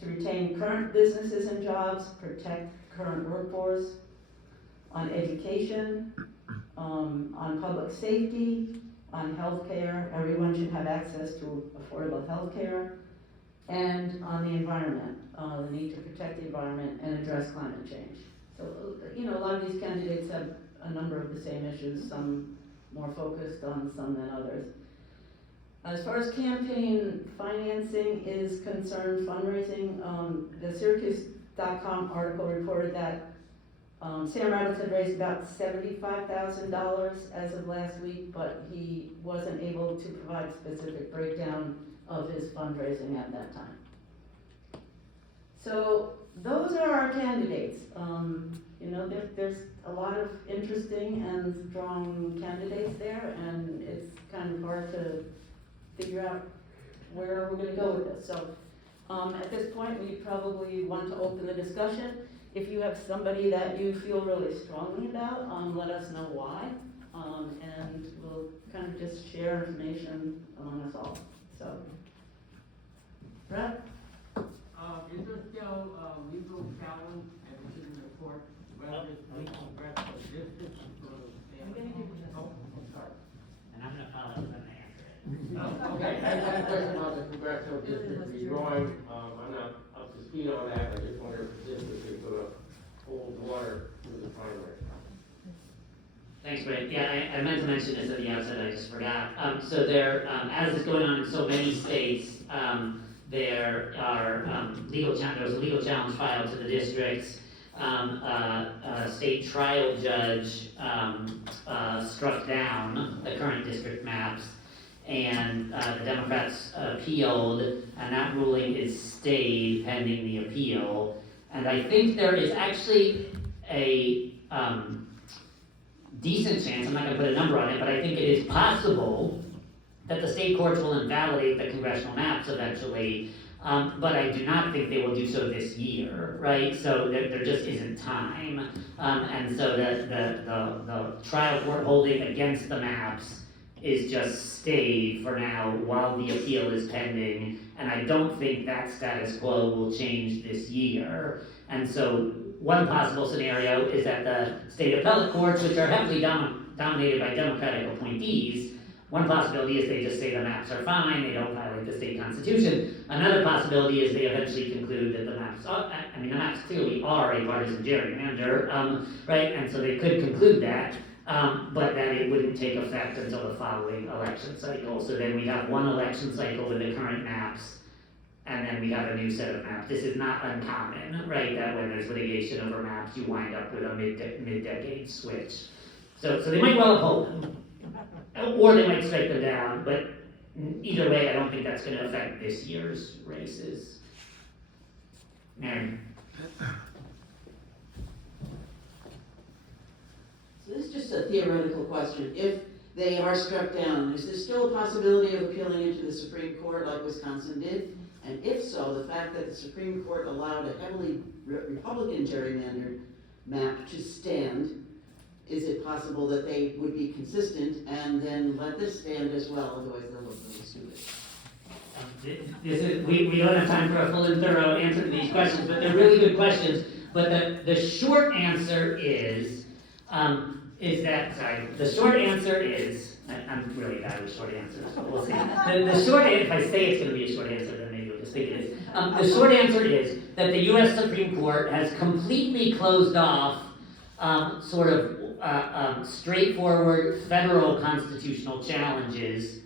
to retain current businesses and jobs, protect current workforce, on education, on public safety, on healthcare. Everyone should have access to affordable healthcare, and on the environment, the need to protect the environment and address climate change. So, a lot of these candidates have a number of the same issues, some more focused on some than others. As far as campaign financing is concerned, fundraising, the Syracuse.com article reported that Sam Roberts had raised about $75,000 as of last week, but he wasn't able to provide specific breakdown of his fundraising at that time. So those are our candidates. There's a lot of interesting and strong candidates there, and it's kind of hard to figure out where we're going to go with this. So at this point, we probably want to open the discussion. If you have somebody that you feel really strongly about, let us know why, and we'll kind of just share information among us all. So, Brett? Is there still a legal challenge at the Supreme Court, whether it's legal breadth of distance or family? Oh, I'm sorry. And I'm gonna follow up on the answer. Okay, I have a question about the congressional district redrawing. I'm not up to speed on that. I just wonder if the district is gonna hold water through the primary. Thanks, Brett. Yeah, I meant to mention this at the outset, I just forgot. So there, as is going on in so many states, there are there was a legal challenge filed to the districts. A state trial judge struck down the current district maps, and the Democrats appealed, and that ruling is stayed pending the appeal. And I think there is actually a decent chance, I'm not going to put a number on it, but I think it is possible that the state courts will invalidate the congressional maps eventually, but I do not think they will do so this year, right? So there just isn't time. And so the trial court holding against the maps is just stayed for now while the appeal is pending, and I don't think that status quo will change this year. And so one possible scenario is that the state appellate courts, which are heavily dominated by Democratic appointees, one possibility is they just say the maps are fine, they don't violate the state constitution. Another possibility is they eventually conclude that the maps are, the maps clearly are a partisan gerrymander, right? And so they could conclude that, but that it wouldn't take effect until the following election cycle. So then we'd have one election cycle with the current maps, and then we have a new set of maps. This is not uncommon, right? That when there's litigation over maps, you wind up with a mid-decade switch. So they might well uphold them, or they might strike them down, but either way, I don't think that's going to affect this year's races. Mary? So this is just a theoretical question. If they are struck down, is there still a possibility of appealing it to the Supreme Court like Wisconsin did? And if so, the fact that the Supreme Court allowed a heavily Republican gerrymandered map to stand, is it possible that they would be consistent and then let this stand as well, otherwise they'll look really stupid? We don't have time for a full and thorough answer to these questions, but they're really good questions. But the short answer is the short answer is, I'm really bad with short answers, but we'll see. The short answer, if I say it's gonna be a short answer, then maybe you'll just think it is. The short answer is that the US Supreme Court has completely closed off straightforward federal constitutional challenges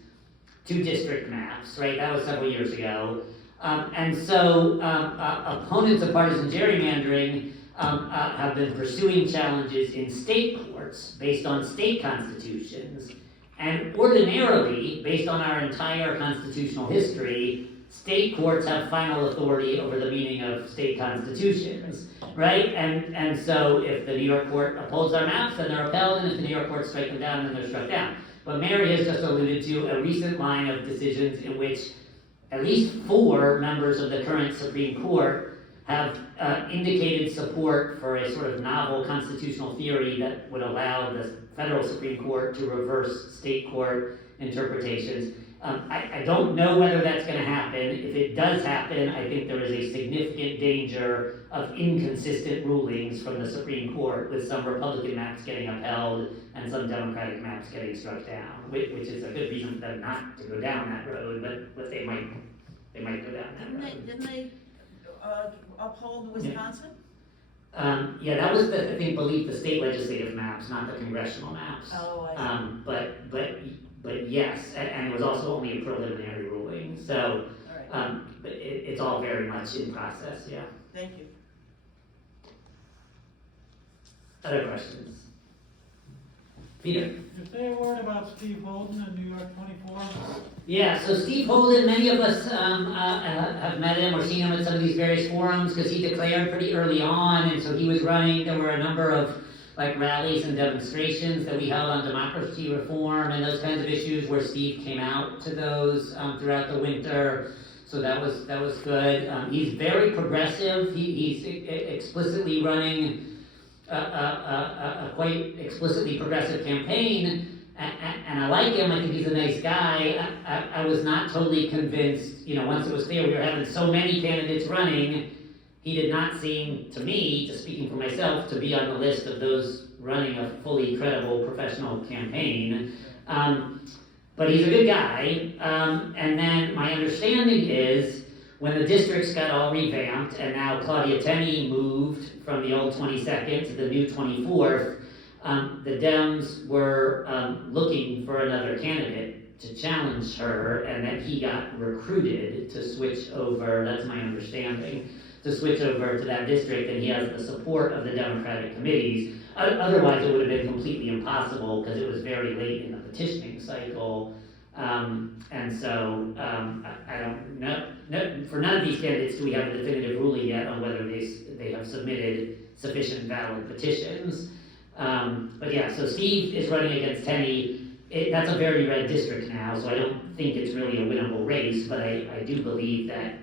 to district maps, right? That was several years ago. And so opponents of partisan gerrymandering have been pursuing challenges in state courts based on state constitutions. And ordinarily, based on our entire constitutional history, state courts have final authority over the meaning of state constitutions, right? And so if the New York court upholds our maps, then they're upheld, and if the New York court strike them down, then they're struck down. But Mary has just alluded to a recent line of decisions in which at least 4 members of the current Supreme Court have indicated support for a sort of novel constitutional theory that would allow the federal Supreme Court to reverse state court interpretations. I don't know whether that's going to happen. If it does happen, I think there is a significant danger of inconsistent rulings from the Supreme Court, with some Republican maps getting upheld and some Democratic maps getting struck down, which is a good reason for them not to go down that road, but they might go down that road. Didn't they uphold Wisconsin? Yeah, that was the, I think, belief, the state legislative maps, not the congressional maps. Oh, I see. But yes, and it was also only a preliminary ruling, so, All right, but it's all very much in process, yeah. thank you. Other questions? Peter? Is there a word about Steve Holden in New York 24? Yeah, so Steve Holden, many of us have met him or seen him at some of these various forums, because he declared pretty early on, and so he was running. There were a number of rallies and demonstrations that we held on democracy reform and those kinds of issues, where Steve came out to those throughout the winter. So that was good. He's very progressive. He's explicitly running a quite explicitly progressive campaign. And I like him. I think he's a nice guy. I was not totally convinced, once it was clear we were having so many candidates running, he did not seem, to me, just speaking for myself, to be on the list of those running a fully credible professional campaign. But he's a good guy. And then my understanding is, when the districts got all revamped, and now Claudia Tenney moved from the old 22nd to the new 24th, the Dems were looking for another candidate to challenge her, and then he got recruited to switch over, that's my understanding, to switch over to that district, and he has the support of the Democratic committees. Otherwise, it would have been completely impossible, because it was very late in the petitioning cycle. And so, I don't know, for none of these candidates do we have a definitive ruling yet on whether they have submitted sufficient valid petitions. But yeah, so Steve is running against Tenney. That's a very red district now, so I don't think it's really a winnable race, but I do believe that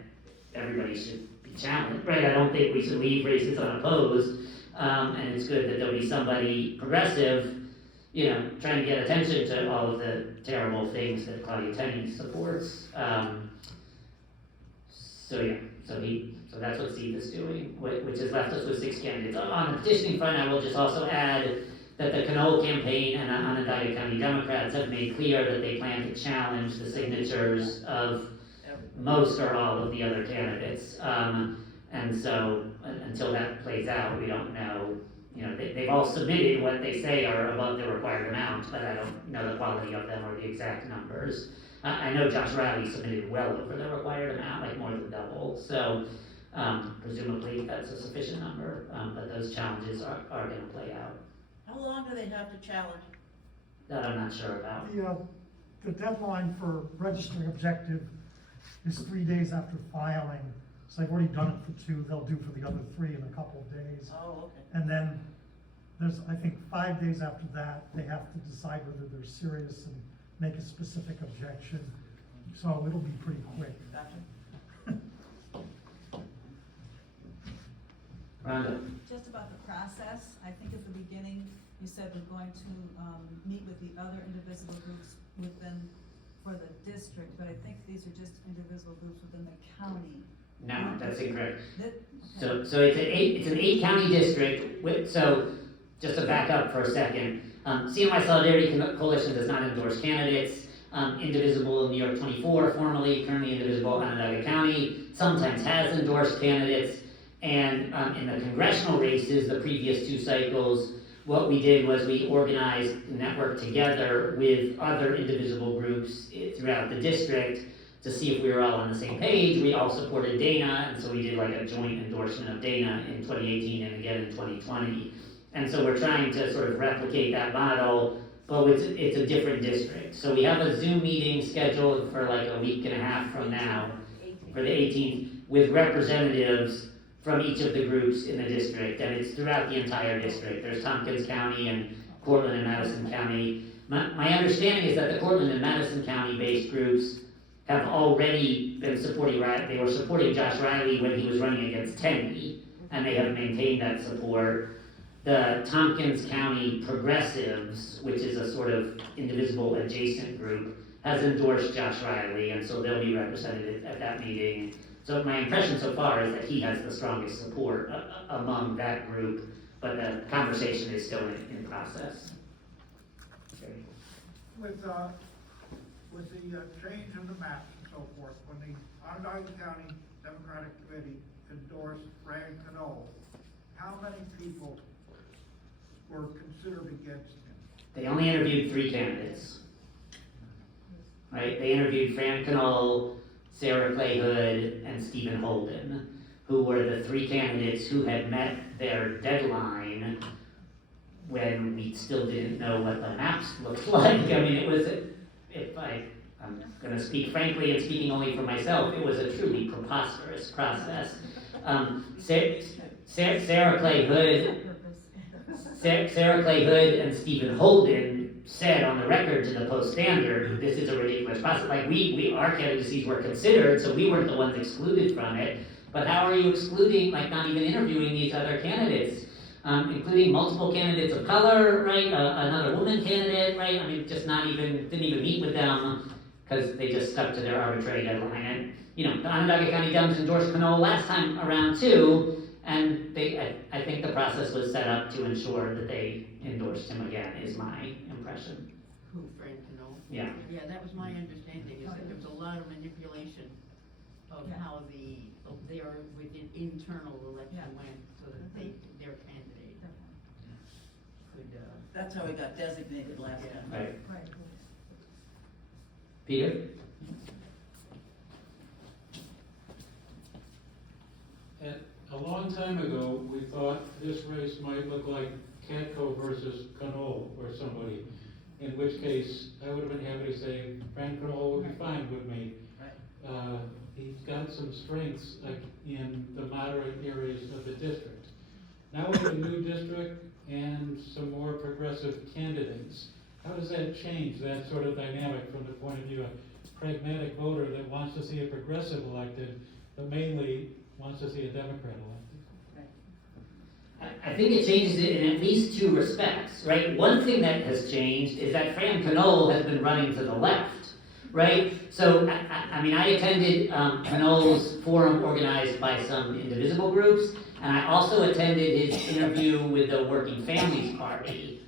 everybody should be challenged, right? I don't think we should leave races unopposed, and it's good that there'll be somebody progressive, trying to get attention to all of the terrible things that Claudia Tenney supports. So that's what Steve is doing, which has left us with 6 candidates. On the petitioning front, I will just also add that the Knoll campaign and the Onondaga County Democrats have made clear that they plan to challenge the signatures of most or all of the other candidates. And so until that plays out, we don't know. They've all submitted what they say are above the required amount, but I don't know the quality of them or the exact numbers. I know Josh Riley submitted well over the required amount, like more than double. So presumably that's a sufficient number, but those challenges are going to play out. How long do they have to challenge? That I'm not sure about. The deadline for registering objective is 3 days after filing. So they've already done it for 2, they'll do for the other 3 in a couple of days. Oh, okay. And then there's, I think, 5 days after that, they have to decide whether they're serious and make a specific objection. So it'll be pretty quick. Gotcha. Rhonda? Just about the process, I think at the beginning, you said we're going to, meet with the other indivisible groups within, for the district, but I think these are just indivisible groups within the county. No, that's incorrect. That- So it's an 8 county district with, so just to back up for a second, CNY Solidarity Coalition does not endorse candidates. Indivisible New York 24, formerly, currently Indivisible Onondaga County, sometimes has endorsed candidates. And in the congressional races, the previous 2 cycles, what we did was we organized a network together with other indivisible groups throughout the district to see if we were all on the same page. We all supported Dana, and so we did like a joint endorsement of Dana in 2018 and again in 2020. And so we're trying to sort of replicate that model, but it's a different district. So we have a Zoom meeting scheduled for like a week and a half from now, for the 18th, with representatives from each of the groups in the district, and it's throughout the entire district. There's Tompkins County and Cortland and Madison County. My understanding is that the Cortland and Madison County based groups have already been supporting, they were supporting Josh Riley when he was running against Tenney, and they have maintained that support. The Tompkins County Progressives, which is a sort of indivisible adjacent group, has endorsed Josh Riley, and so they'll be represented at that meeting. So my impression so far is that he has the strongest support among that group, but the conversation is still in process. Okay. With the change of the maps and so forth, when the Onondaga County Democratic Committee endorsed Fran Knoll, how many people were considered against him? They only interviewed 3 candidates. Right? They interviewed Fran Knoll, Sarah Clay Hood, and Stephen Holden, who were the 3 candidates who had met their deadline when we still didn't know what the maps looked like. I mean, it was, I'm gonna speak frankly and speaking only for myself, it was a truly preposterous process. Sarah Clay Hood and Stephen Holden said on the record to the Post Standard, this is a ridiculous process. Like our candidacies were considered, so we weren't the ones excluded from it. But how are you excluding, like not even interviewing these other candidates, including multiple candidates of color, right? Another woman candidate, right? I mean, just didn't even meet with them because they just stuck to their arbitrary deadline. And the Onondaga County Dems endorsed Knoll last time around too, and I think the process was set up to ensure that they endorsed him again, is my impression. Who, Frank Knoll? Yeah. Yeah, that was my understanding, is that there was a lot of manipulation of how their within internal election went, so that their candidate could, That's how he got designated last time. Right. Right. Peter? A long time ago, we thought this race might look like Catco versus Knoll or somebody, in which case I would have been happy to say Frank Knoll would be fine with me. He's got some strengths in the moderate areas of the district. Now we have a new district and some more progressive candidates. How does that change that sort of dynamic from the point of view of a pragmatic voter that wants to see a progressive elected, but mainly wants to see a Democrat elected? I think it changes it in at least 2 respects, right? One thing that has changed is that Fran Knoll has been running to the left, right? So, I attended Knoll's forum organized by some indivisible groups, and I also attended his interview with the Working Families Party.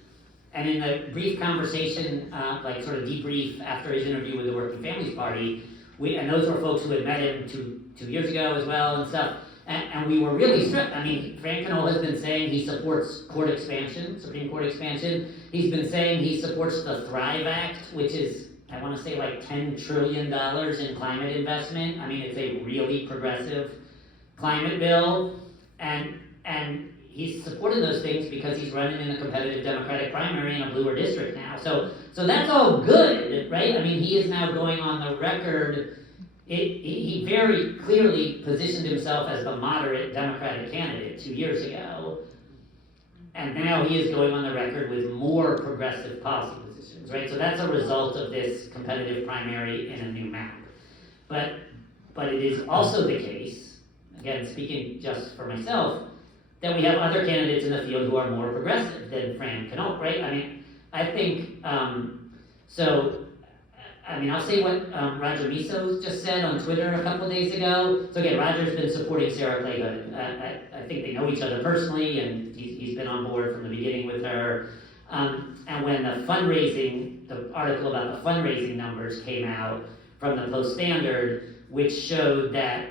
And in a brief conversation, sort of debrief after his interview with the Working Families Party, and those were folks who had met him two years ago as well and stuff, and we were really struck. I mean, Frank Knoll has been saying he supports court expansion, Supreme Court expansion. He's been saying he supports the Thrive Act, which is, I want to say, like $10 trillion in climate investment. I mean, it's a really progressive climate bill, and he's supported those things because he's running in a competitive Democratic primary in a bluer district now. So that's all good, right? I mean, he is now going on the record. He very clearly positioned himself as the moderate Democratic candidate 2 years ago. And now he is going on the record with more progressive policy positions, right? So that's a result of this competitive primary in a new map. But it is also the case, again, speaking just for myself, that we have other candidates in the field who are more progressive than Fran Canoe, right? I mean, I think, I'll say what Roger Miso just said on Twitter a couple days ago. So again, Roger's been supporting Sarah Clayhood. I think they know each other personally, and he's been on board from the beginning with her. And when the article about the fundraising numbers came out from the Post-Standard, which showed that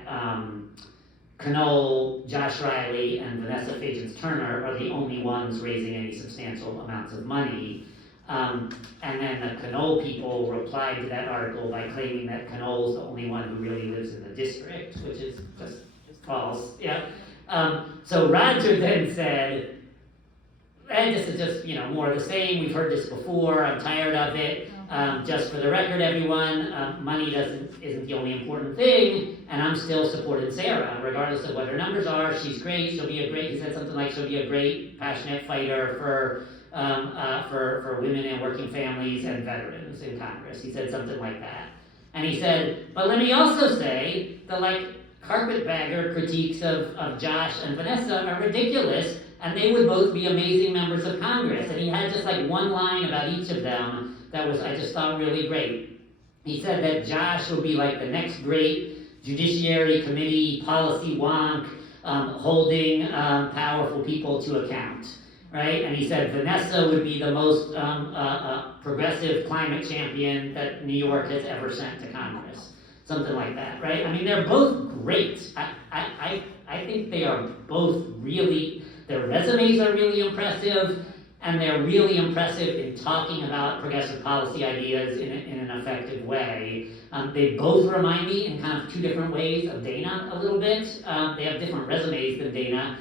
Knoll, Josh Riley, and Vanessa Fagins-Turner are the only ones raising any substantial amounts of money. And then the Knoll people replied to that article by claiming that Knoll's the only one who really lives in the district, which is just false. Yeah. So Roger then said, this is just, more of the same. We've heard this before. I'm tired of it. Just for the record, everyone, money isn't the only important thing, and I'm still supporting Sarah, regardless of what her numbers are. She's great. He said something like she'll be a great, passionate fighter for women and working families and veterans in Congress. He said something like that. And he said, but let me also say the carpetbagger critiques of Josh and Vanessa are ridiculous, and they would both be amazing members of Congress. And he had just one line about each of them that I just thought really great. He said that Josh would be like the next great Judiciary Committee policy wonk, holding powerful people to account, right? And he said Vanessa would be the most progressive climate champion that New York has ever sent to Congress. Something like that, right? I mean, they're both great. I think they are both really, their resumes are really impressive, and they're really impressive in talking about progressive policy ideas in an effective way. They both remind me in kind of two different ways of Dana a little bit. They have different resumes than Dana,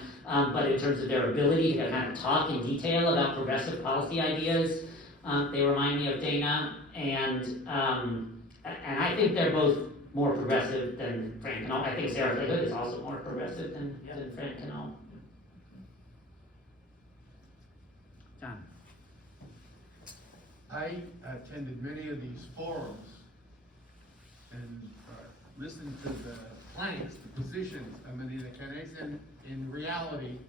but in terms of their ability to kind of talk in detail about progressive policy ideas, they remind me of Dana. And I think they're both more progressive than Fran Canoe. I think Sarah Clayhood is also more progressive than Fran Canoe. John. I attended many of these forums and listened to the clients, the positions, the candidates, and in reality,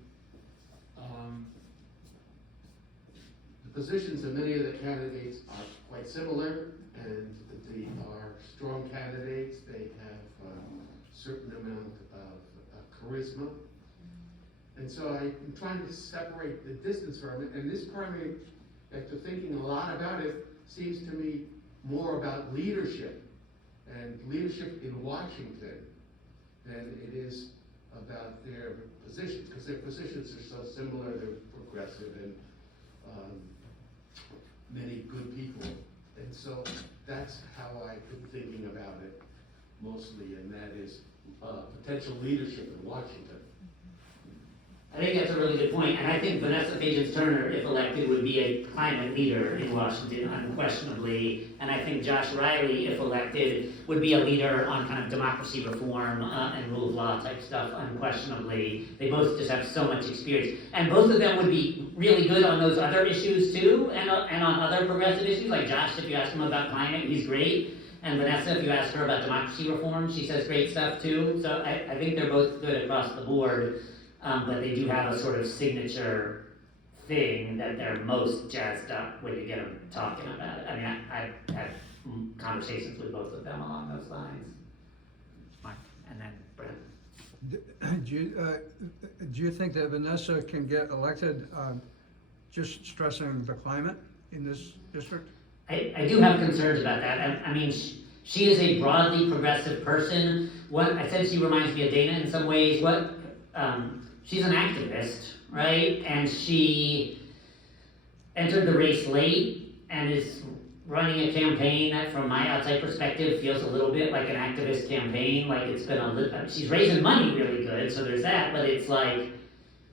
the positions of many of the candidates are quite similar, and they are strong candidates. They have a certain amount of charisma. And so I'm trying to separate the distance from it, and this primary, after thinking a lot about it, seems to me more about leadership, and leadership in Washington, than it is about their positions, because their positions are so similar, they're progressive and many good people. And so that's how I've been thinking about it mostly, and that is potential leadership in Washington. I think that's a really good point, and I think Vanessa Fagins-Turner, if elected, would be a climate leader in Washington, unquestionably. And I think Josh Riley, if elected, would be a leader on kind of democracy reform and rule of law type stuff, unquestionably. They both just have so much experience. And both of them would be really good on those other issues too, and on other progressive issues. Like Josh, if you ask him about climate, he's great. And Vanessa, if you ask her about democracy reform, she says great stuff too. So I think they're both good across the board. But they do have a sort of signature thing that they're most jazzed up when you get them talking about it. I mean, I've had conversations with both of them along those lines. Mike, and then Brent. Do you think that Vanessa can get elected, just stressing the climate in this district? I do have concerns about that. I mean, she is a broadly progressive person. I said she reminds me of Dana in some ways. She's an activist, right? And she entered the race late and is running a campaign that, from my outside perspective, feels a little bit like an activist campaign. Like it's been she's raising money really good, so there's that, but it's like,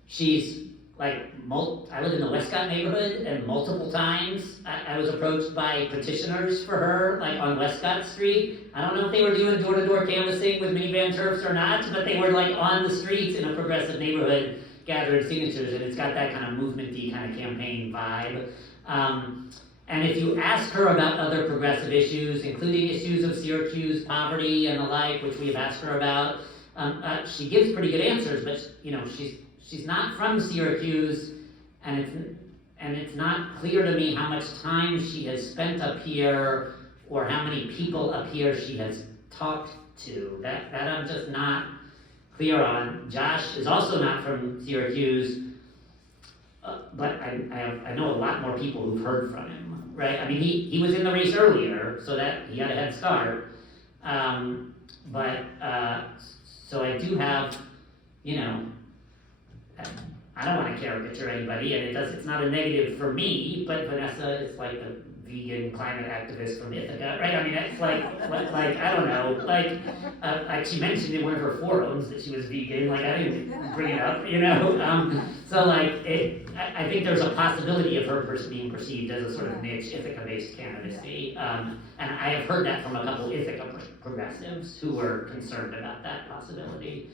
she's like, I live in the Westcott neighborhood, and multiple times I was approached by petitioners for her, like on Westcott Street. I don't know if they were doing door-to-door canvassing with minivan turfs or not, but they were like on the streets in a progressive neighborhood gathering signatures, and it's got that kind of movement-y kind of campaign vibe. And if you ask her about other progressive issues, including issues of Syracuse poverty and the like, which we have asked her about, she gives pretty good answers, but she's not from Syracuse, and it's not clear to me how much time she has spent up here, or how many people up here she has talked to. That I'm just not clear on. Josh is also not from Syracuse, but I know a lot more people who've heard from him, right? I mean, he was in the race earlier, so that he had a head start. So I do have, you know, I don't want to caricature anybody, and it's not a negative for me, but Vanessa is like the vegan climate activist from Ithaca, right? I mean, it's like I don't know, like she mentioned in one of her forums that she was vegan, like I didn't bring it up, you know? So like, I think there's a possibility of her being perceived as a sort of niche Ithaca-based candidacy. And I have heard that from a couple Ithaca progressives who were concerned about that possibility.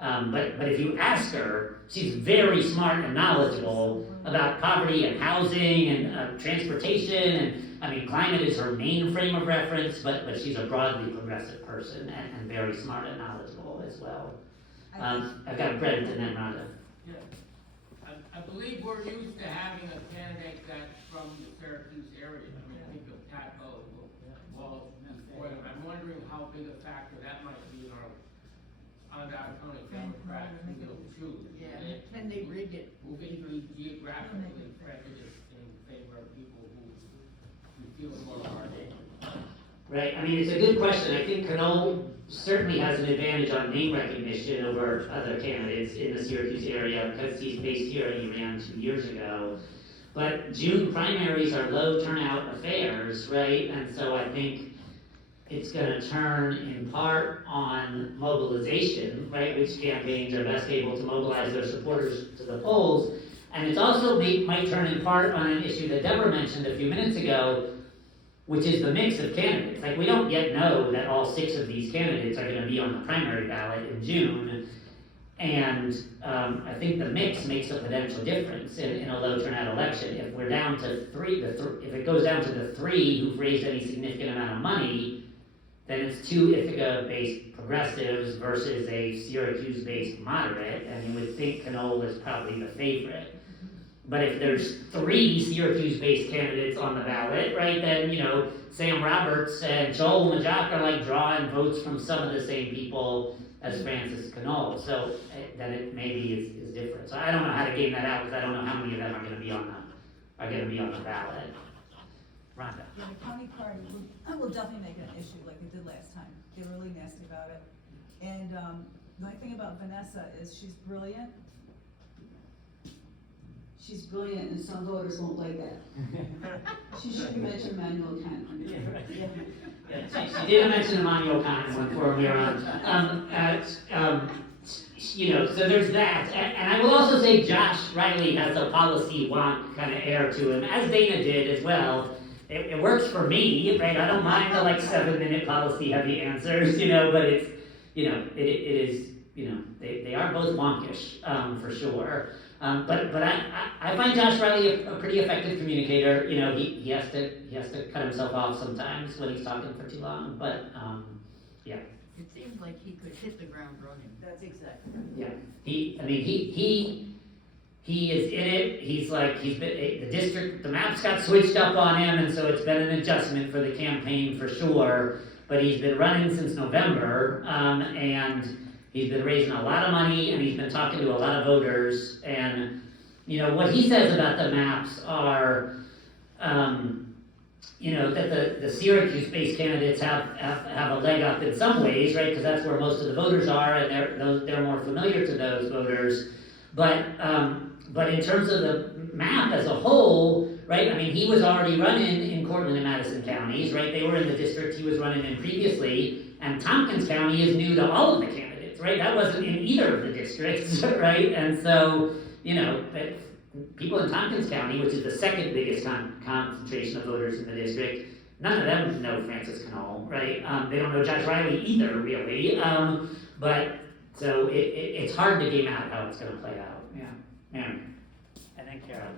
But if you ask her, she's very smart and knowledgeable about poverty and housing and transportation, and I mean, climate is her main frame of reference, but she's a broadly progressive person and very smart and knowledgeable as well. I've got Brent and then Rhonda. Yeah. I believe we're used to having a candidate that's from the Syracuse area. I mean, think of Taco, well, I'm wondering how big a factor that might be in our Onondaga County Democrats who will choose. Yeah, can they rig it? Moving to geographically prejudiced in favor of people who feel more hard-hit. Right, I mean, it's a good question. I think Knoll certainly has an advantage on name recognition over other candidates in the Syracuse area because he's based here and he ran 2 years ago. But June primaries are low turnout affairs, right? And so I think it's gonna turn in part on mobilization, right? Which campaigns are best able to mobilize their supporters to the polls. And it's also might turn in part on an issue that Deborah mentioned a few minutes ago, which is the mix of candidates. Like, we don't yet know that all 6 of these candidates are gonna be on the primary ballot in June. And I think the mix makes a potential difference in a low turnout election. If we're down to 3, if it goes down to the 3 who've raised any significant amount of money, then it's 2 Ithaca-based progressives versus a Syracuse-based moderate, and you would think Knoll is probably the favorite. But if there's 3 Syracuse-based candidates on the ballot, right, then, you know, Sam Roberts and Joel Majak are like drawing votes from some of the same people as Francis Knoll. So then it maybe is different. So I don't know how to game that out because I don't know how many of them are going to be on the ballot. Rhonda. Yeah, the county party will definitely make it an issue like they did last time. They were really nasty about it. And the only thing about Vanessa is she's brilliant. She's brilliant, and some voters won't like that. She shouldn't mention Emmanuel Kant. She did mention Emmanuel Kant before we were on. You know, so there's that. And I will also say Josh Riley has a policy wonk kind of air to him, as Dana did as well. It works for me, right? I don't mind the like 7-minute policy heavy answers, you know, but it's, you know, it is, you know, they are both wonkish, for sure. But I find Josh Riley a pretty effective communicator. You know, he has to cut himself off sometimes when he's talking for too long, but, yeah. It seems like he could hit the ground running. That's exactly. Yeah, he is in it. He's been, the district, the maps got switched up on him, and so it's been an adjustment for the campaign for sure. But he's been running since November, and he's been raising a lot of money, and he's been talking to a lot of voters. And, you know, what he says about the maps are, you know, that the Syracuse-based candidates have a leg up in some ways, right? Because that's where most of the voters are, and they're more familiar to those voters. But in terms of the map as a whole, right? I mean, he was already running in Cortland and Madison counties, right? They were in the district he was running in previously, and Tompkins County is new to all of the candidates, right? That wasn't in either of the districts, right? And so, you know, people in Tompkins County, which is the second biggest concentration of voters in the district, none of them know Francis Knoll, right? They don't know Josh Riley either, really. But so it's hard to game out how it's going to play out. Yeah. Aaron. And then Carol.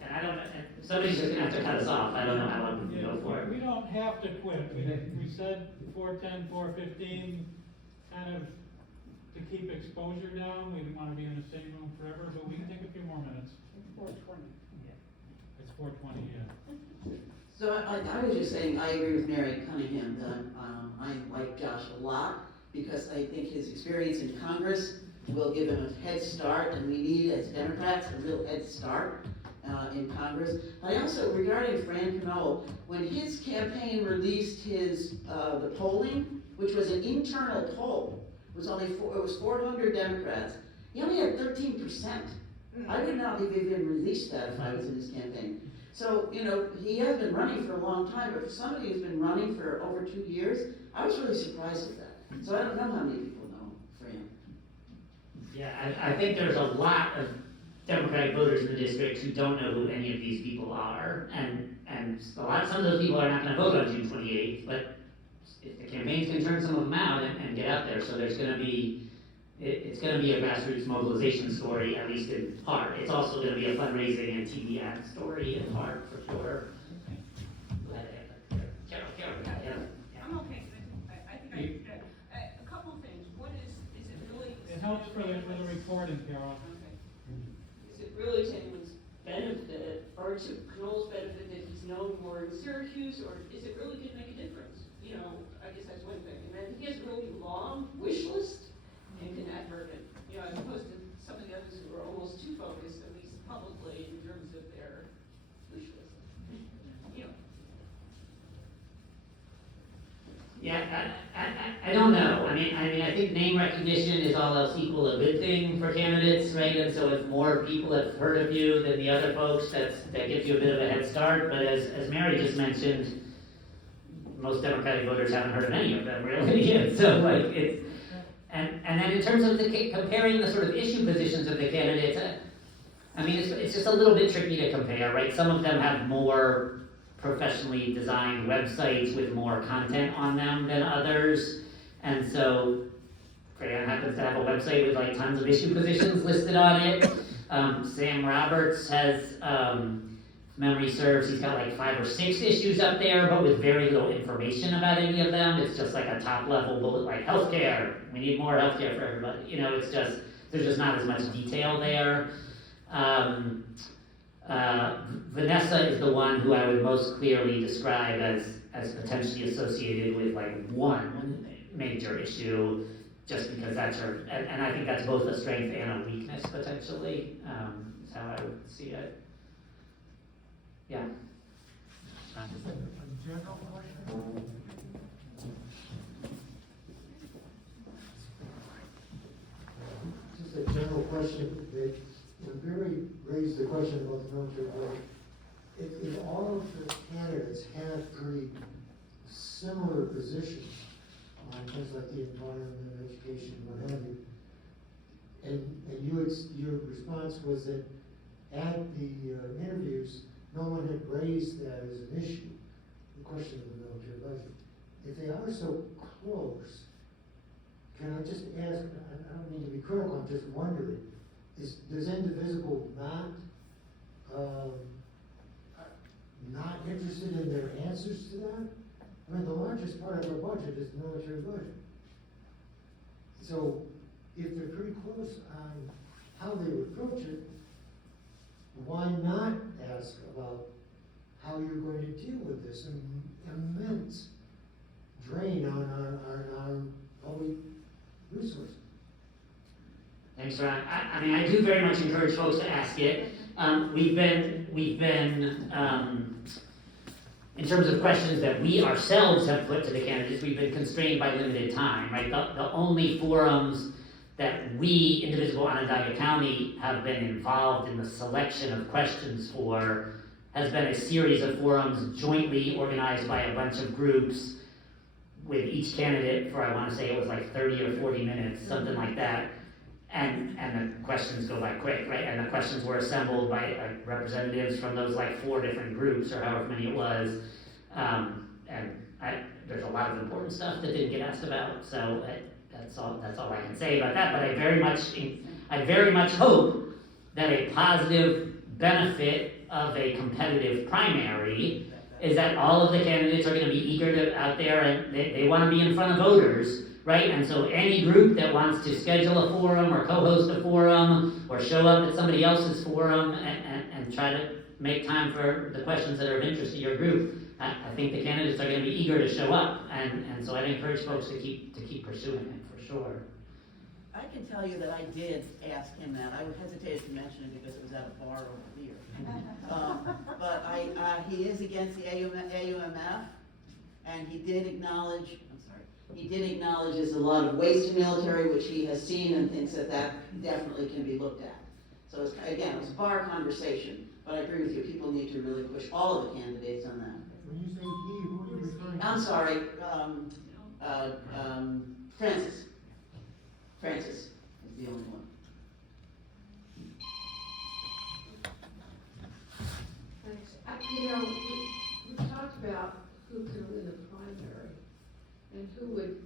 And I don't know, somebody's just going to have to cut us off. I don't know how long we can go for it. We don't have to quit. We said 4:10, 4:15, kind of to keep exposure down, we didn't wanna be in the same room forever, but we can take a few more minutes. It's 4:20. It's 4:20, yeah. So I was just saying, I agree with Mary Cunningham that I like Josh a lot because I think his experience in Congress will give him a head start, and we need, as Democrats, a real head start in Congress. But I also, regarding Fran Knoll, when his campaign released his, the polling, which was an internal poll, it was 400 Democrats, he only had 13%. I would not have even released that if I was in his campaign. So, you know, he has been running for a long time, but for somebody who's been running for over 2 years, I was really surprised at that. So I don't know how many people know Fran. Yeah, I think there's a lot of Democratic voters in the district who don't know who any of these people are, and some of those people are not gonna vote on June 28th, but if the campaigns can turn some of them out and get out there, so there's gonna be, it's gonna be a grassroots mobilization story, at least in part. It's also gonna be a fundraising and TV ad story in part, for sure. Go ahead, Carol, yeah. I'm okay, I think a couple of things. One is it really? It helps for the recording, Carol. Okay. Is it really to anyone's benefit, or to Knoll's benefit that he's known more in Syracuse, or is it really gonna make a difference? You know, I guess that's one thing. And then he has a really long wish list, and can that hurt him? You know, as opposed to some of the others who are almost too focused, at least publicly, in terms of their wish list. You know. Yeah, I don't know. I mean, I think name recognition is all else equal a good thing for candidates, right? And so if more people have heard of you than the other folks, that gives you a bit of a head start. But as Mary just mentioned, most Democratic voters haven't heard of any of them really yet. So like it's, and then in terms of comparing the sort of issue positions of the candidates, I mean, it's just a little bit tricky to compare, right? Some of them have more professionally designed websites with more content on them than others. And so Fran happens to have a website with like tons of issue positions listed on it. Sam Roberts has, if memory serves, he's got like 5 or 6 issues up there, but with very little information about any of them. It's just like a top level bullet, like healthcare. We need more healthcare for everybody. You know, it's just, there's just not as much detail there. Vanessa is the one who I would most clearly describe as potentially associated with like one major issue, just because that's her, and I think that's both a strength and a weakness potentially, is how I would see it. Yeah. A general question? Just a general question that when Barry raised the question about the military vote, if all of the candidates have pretty similar positions on things like the environment, education, what have you, and your response was that at the interviews, no one had raised that as an issue, the question of the military budget. If they are so close, can I just ask, I don't mean to be critical, I'm just wondering, does Indivisible not interested in their answers to that? I mean, the largest part of our budget is the military budget. So, if they're pretty close on how they would approach it, why not ask about how you're going to deal with this immense drain on our public resources? Thanks, Ron. I mean, I do very much encourage folks to ask it. We've been, in terms of questions that we ourselves have put to the candidates, we've been constrained by limited time, right? The only forums that we, Indivisible Onondaga County, have been involved in the selection of questions for has been a series of forums jointly organized by a bunch of groups with each candidate for, I want to say it was like 30 or 40 minutes, something like that. And the questions go by quick, right? And the questions were assembled by representatives from those like 4 different groups or however many it was. There's a lot of important stuff that didn't get asked about, so that's all I can say about that. But I very much hope that a positive benefit of a competitive primary is that all of the candidates are gonna be eager to, out there, and they wanna be in front of voters, right? And so any group that wants to schedule a forum, or co-host a forum, or show up at somebody else's forum, and try to make time for the questions that are of interest to your group, I think the candidates are gonna be eager to show up, and so I'd encourage folks to keep pursuing it, for sure. I can tell you that I did ask him that. I hesitated to mention it because it was at a bar over here. But he is against the AUMF, and he did acknowledge, there's a lot of waste in military, which he has seen and thinks that definitely can be looked at. So it's, again, it was a bar conversation, but I agree with you, people need to really push all of the candidates on that. When you say he, who are you referring to? I'm sorry, Francis is the only one. Thanks. We talked about who can win the primary and who would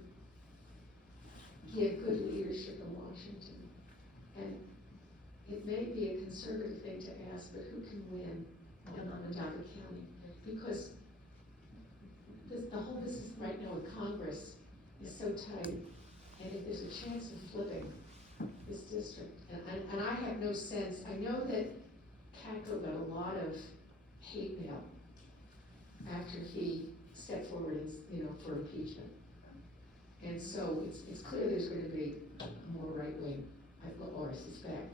give good leadership in Washington. And it may be a conservative thing to ask, but who can win in Onondaga County? Because the whole business right now with Congress is so tight, and if there's a chance of flipping this district, and I have no sense, I know that Katko got a lot of hate mail after he stepped forward, for impeachment. And so it's clear there's going to be more right wing, or I suspect.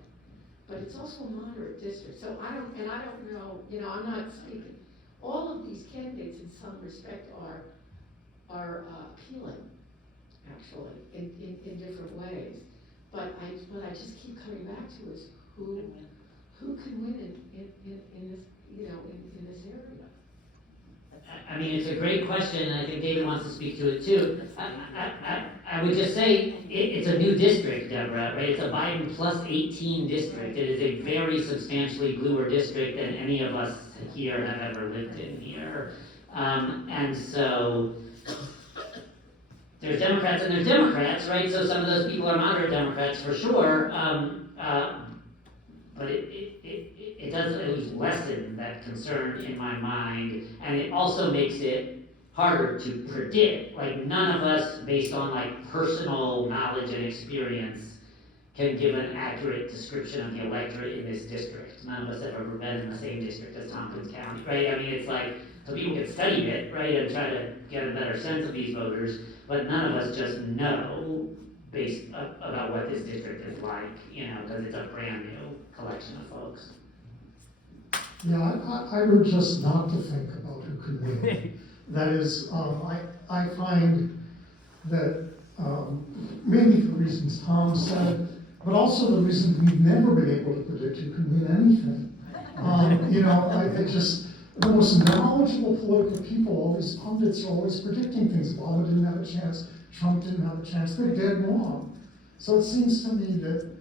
But it's also a moderate district, so I don't know, I'm not speaking. All of these candidates in some respect are appealing, actually, in different ways. But what I just keep coming back to is who can win in this, in this area. I mean, it's a great question, and I think David wants to speak to it too. I would just say, it's a new district, Deborah, right? It's a Biden plus 18 district. It is a very substantially bluer district than any of us here have ever lived in here. And so, there's Democrats and there's Democrats, right? So some of those people are moderate Democrats for sure. But it does at least lessen that concern in my mind, and it also makes it harder to predict. Like, none of us, based on like personal knowledge and experience, can give an accurate description of the electorate in this district. None of us have ever been in the same district as Tompkins County, right? I mean, it's like, so people can study it, right, and try to get a better sense of these voters, but none of us just know based about what this district is like, because it's a brand new collection of folks. Yeah, I would just not to think about who could win. That is, I find that maybe for reasons Tom said, but also the reason we've never been able to predict who can win anything. I just, the most knowledgeable political people, all these pundits are always predicting things. Obama didn't have a chance, Trump didn't have a chance, they're dead wrong. So it seems to me that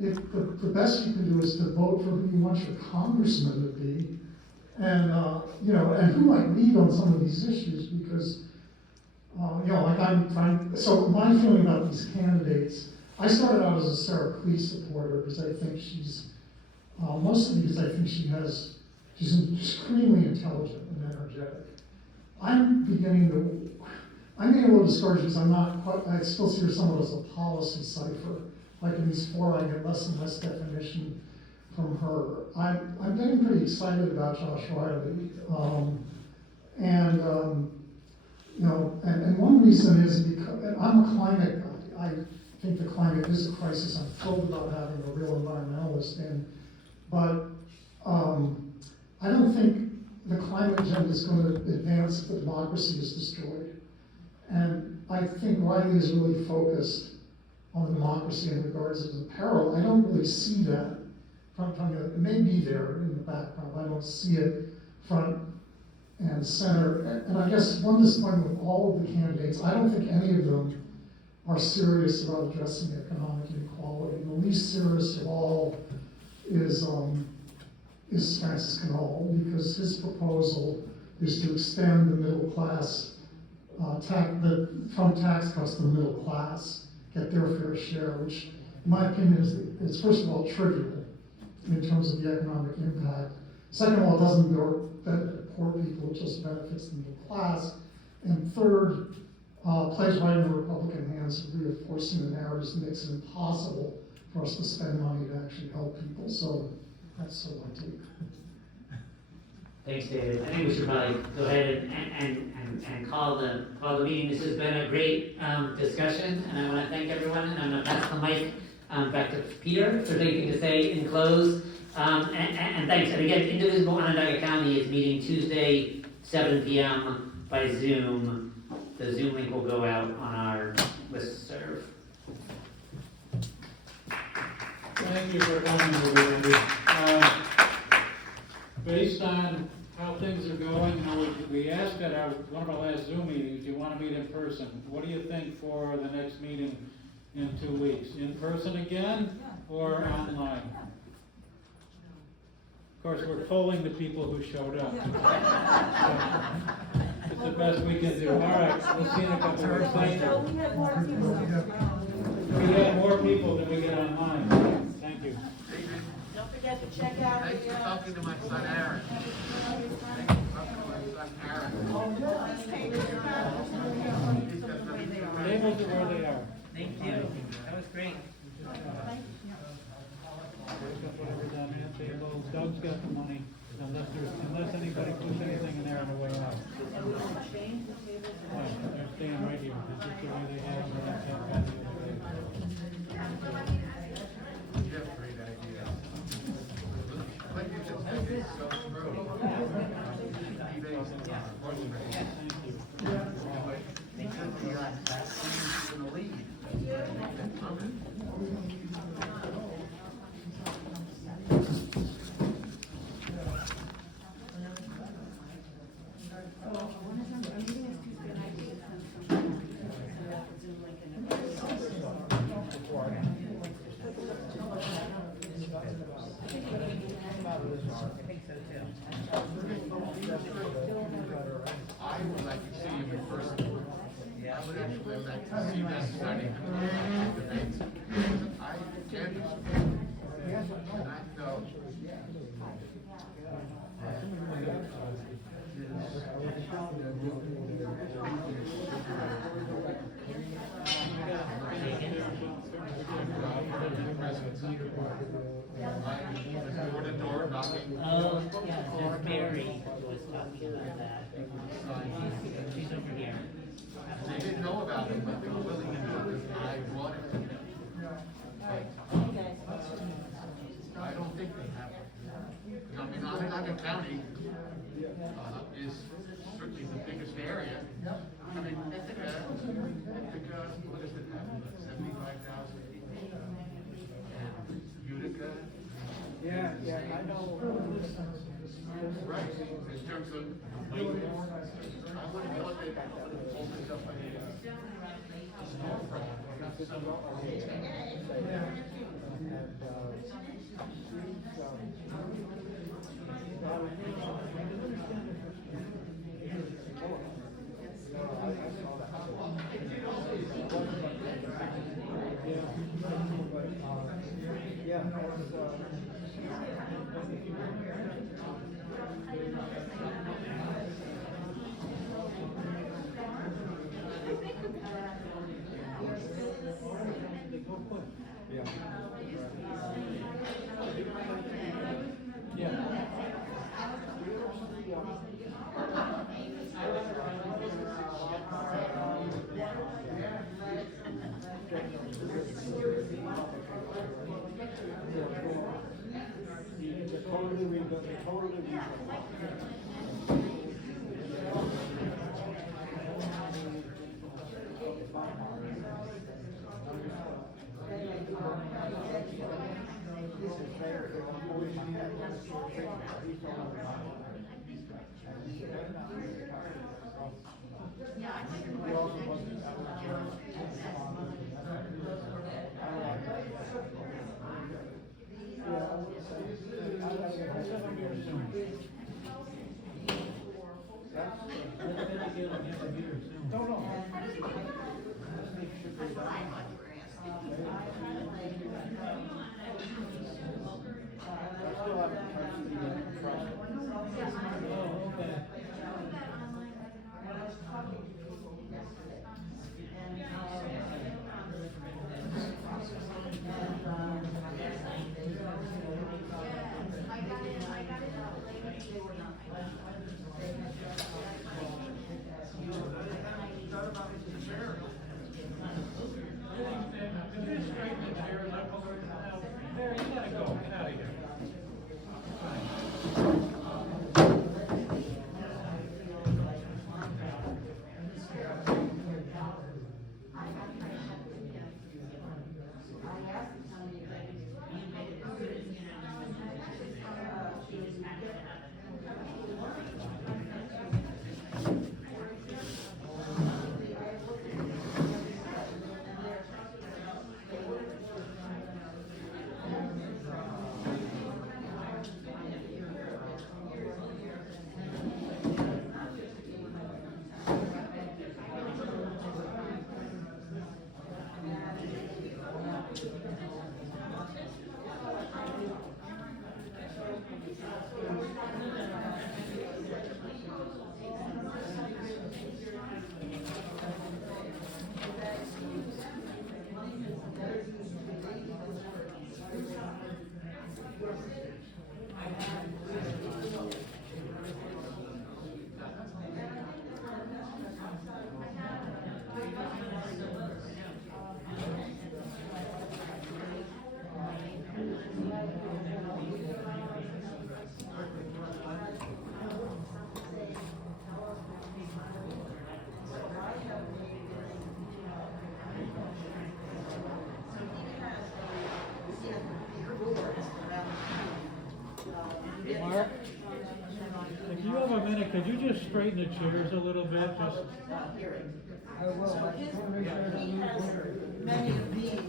if the best you can do is to vote for who you want your congressman to be, and and who might lead on some of these issues, because like I'm trying. So my feeling about these candidates, I started out as a Sarah Clee supporter because I think she's mostly because I think she's extremely intelligent and energetic. I'm getting a little discouraged because I still see her somewhat as a policy cipher. Like in these four, I get less and less definition from her. I'm getting pretty excited about Josh Riley. And one reason is because I'm a climate guy. I think the climate is a crisis. I'm thrilled about having a real environmentalist in. But I don't think the climate agenda is going to advance if the democracy is destroyed. And I think Riley is really focused on democracy in regards to the peril. I don't really see that it may be there in the background. I don't see it front and center. And I guess one disappointment with all of the candidates, I don't think any of them are serious about addressing economic inequality. The least serious of all is Francis Knoll, because his proposal is to extend the middle class, from tax cuts to the middle class, get their fair share, which in my opinion is first of all trivial in terms of the economic impact. Second of all, it doesn't poor people, it just benefits the middle class. And third, plays right in the Republican hands of reinforcing the narratives and makes it impossible for us to spend money to actually help people. So that's my take. Thanks, David. I think we should probably go ahead and call the meeting. This has been a great discussion, and I want to thank everyone. And I'm going to pass the mic back to Peter if there's anything to say in close. And thanks. And again, Indivisible Onondaga County is meeting Tuesday, 7 p.m. by Zoom. The Zoom link will go out on our listserv. Thank you for coming, everybody. Based on how things are going, you know, we asked at one of our last Zoom meetings, do you want to meet in person? What do you think for the next meeting in 2 weeks? In person again or online? Of course, we're polling the people who showed up. It's the best we can do. All right, we'll see you in a couple of weeks. Thank you. We have more people than we get online. Thank you. Don't forget to check out Thanks for talking to my son Aaron. Tables are where they are. Thank you. That was great. Doug's got the money, unless anybody puts anything in there on the way out. They're staying right here. This is the way they have it. That's how bad the other way. You have a great idea. But you just think it's so true. I would like to see you in person. Yeah, I would actually like to see that study. I can't, and I know. Oh, yeah, so Mary was talking about that. She's over here. They didn't know about it, but they were willing to do it. I brought it to them. I don't think they have it. I mean, Onondaga County is certainly the biggest area. I mean, Ithaca, what does it have, 75,000 people? And Utica? Yeah, I know. Right, in terms of, I wouldn't have thought they'd opened up a storefront. Oh, okay. could you just straighten the chairs a little bit, just? Hearing. So he has many of these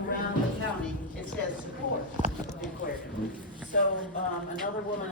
around the county, it says support declared. So, another woman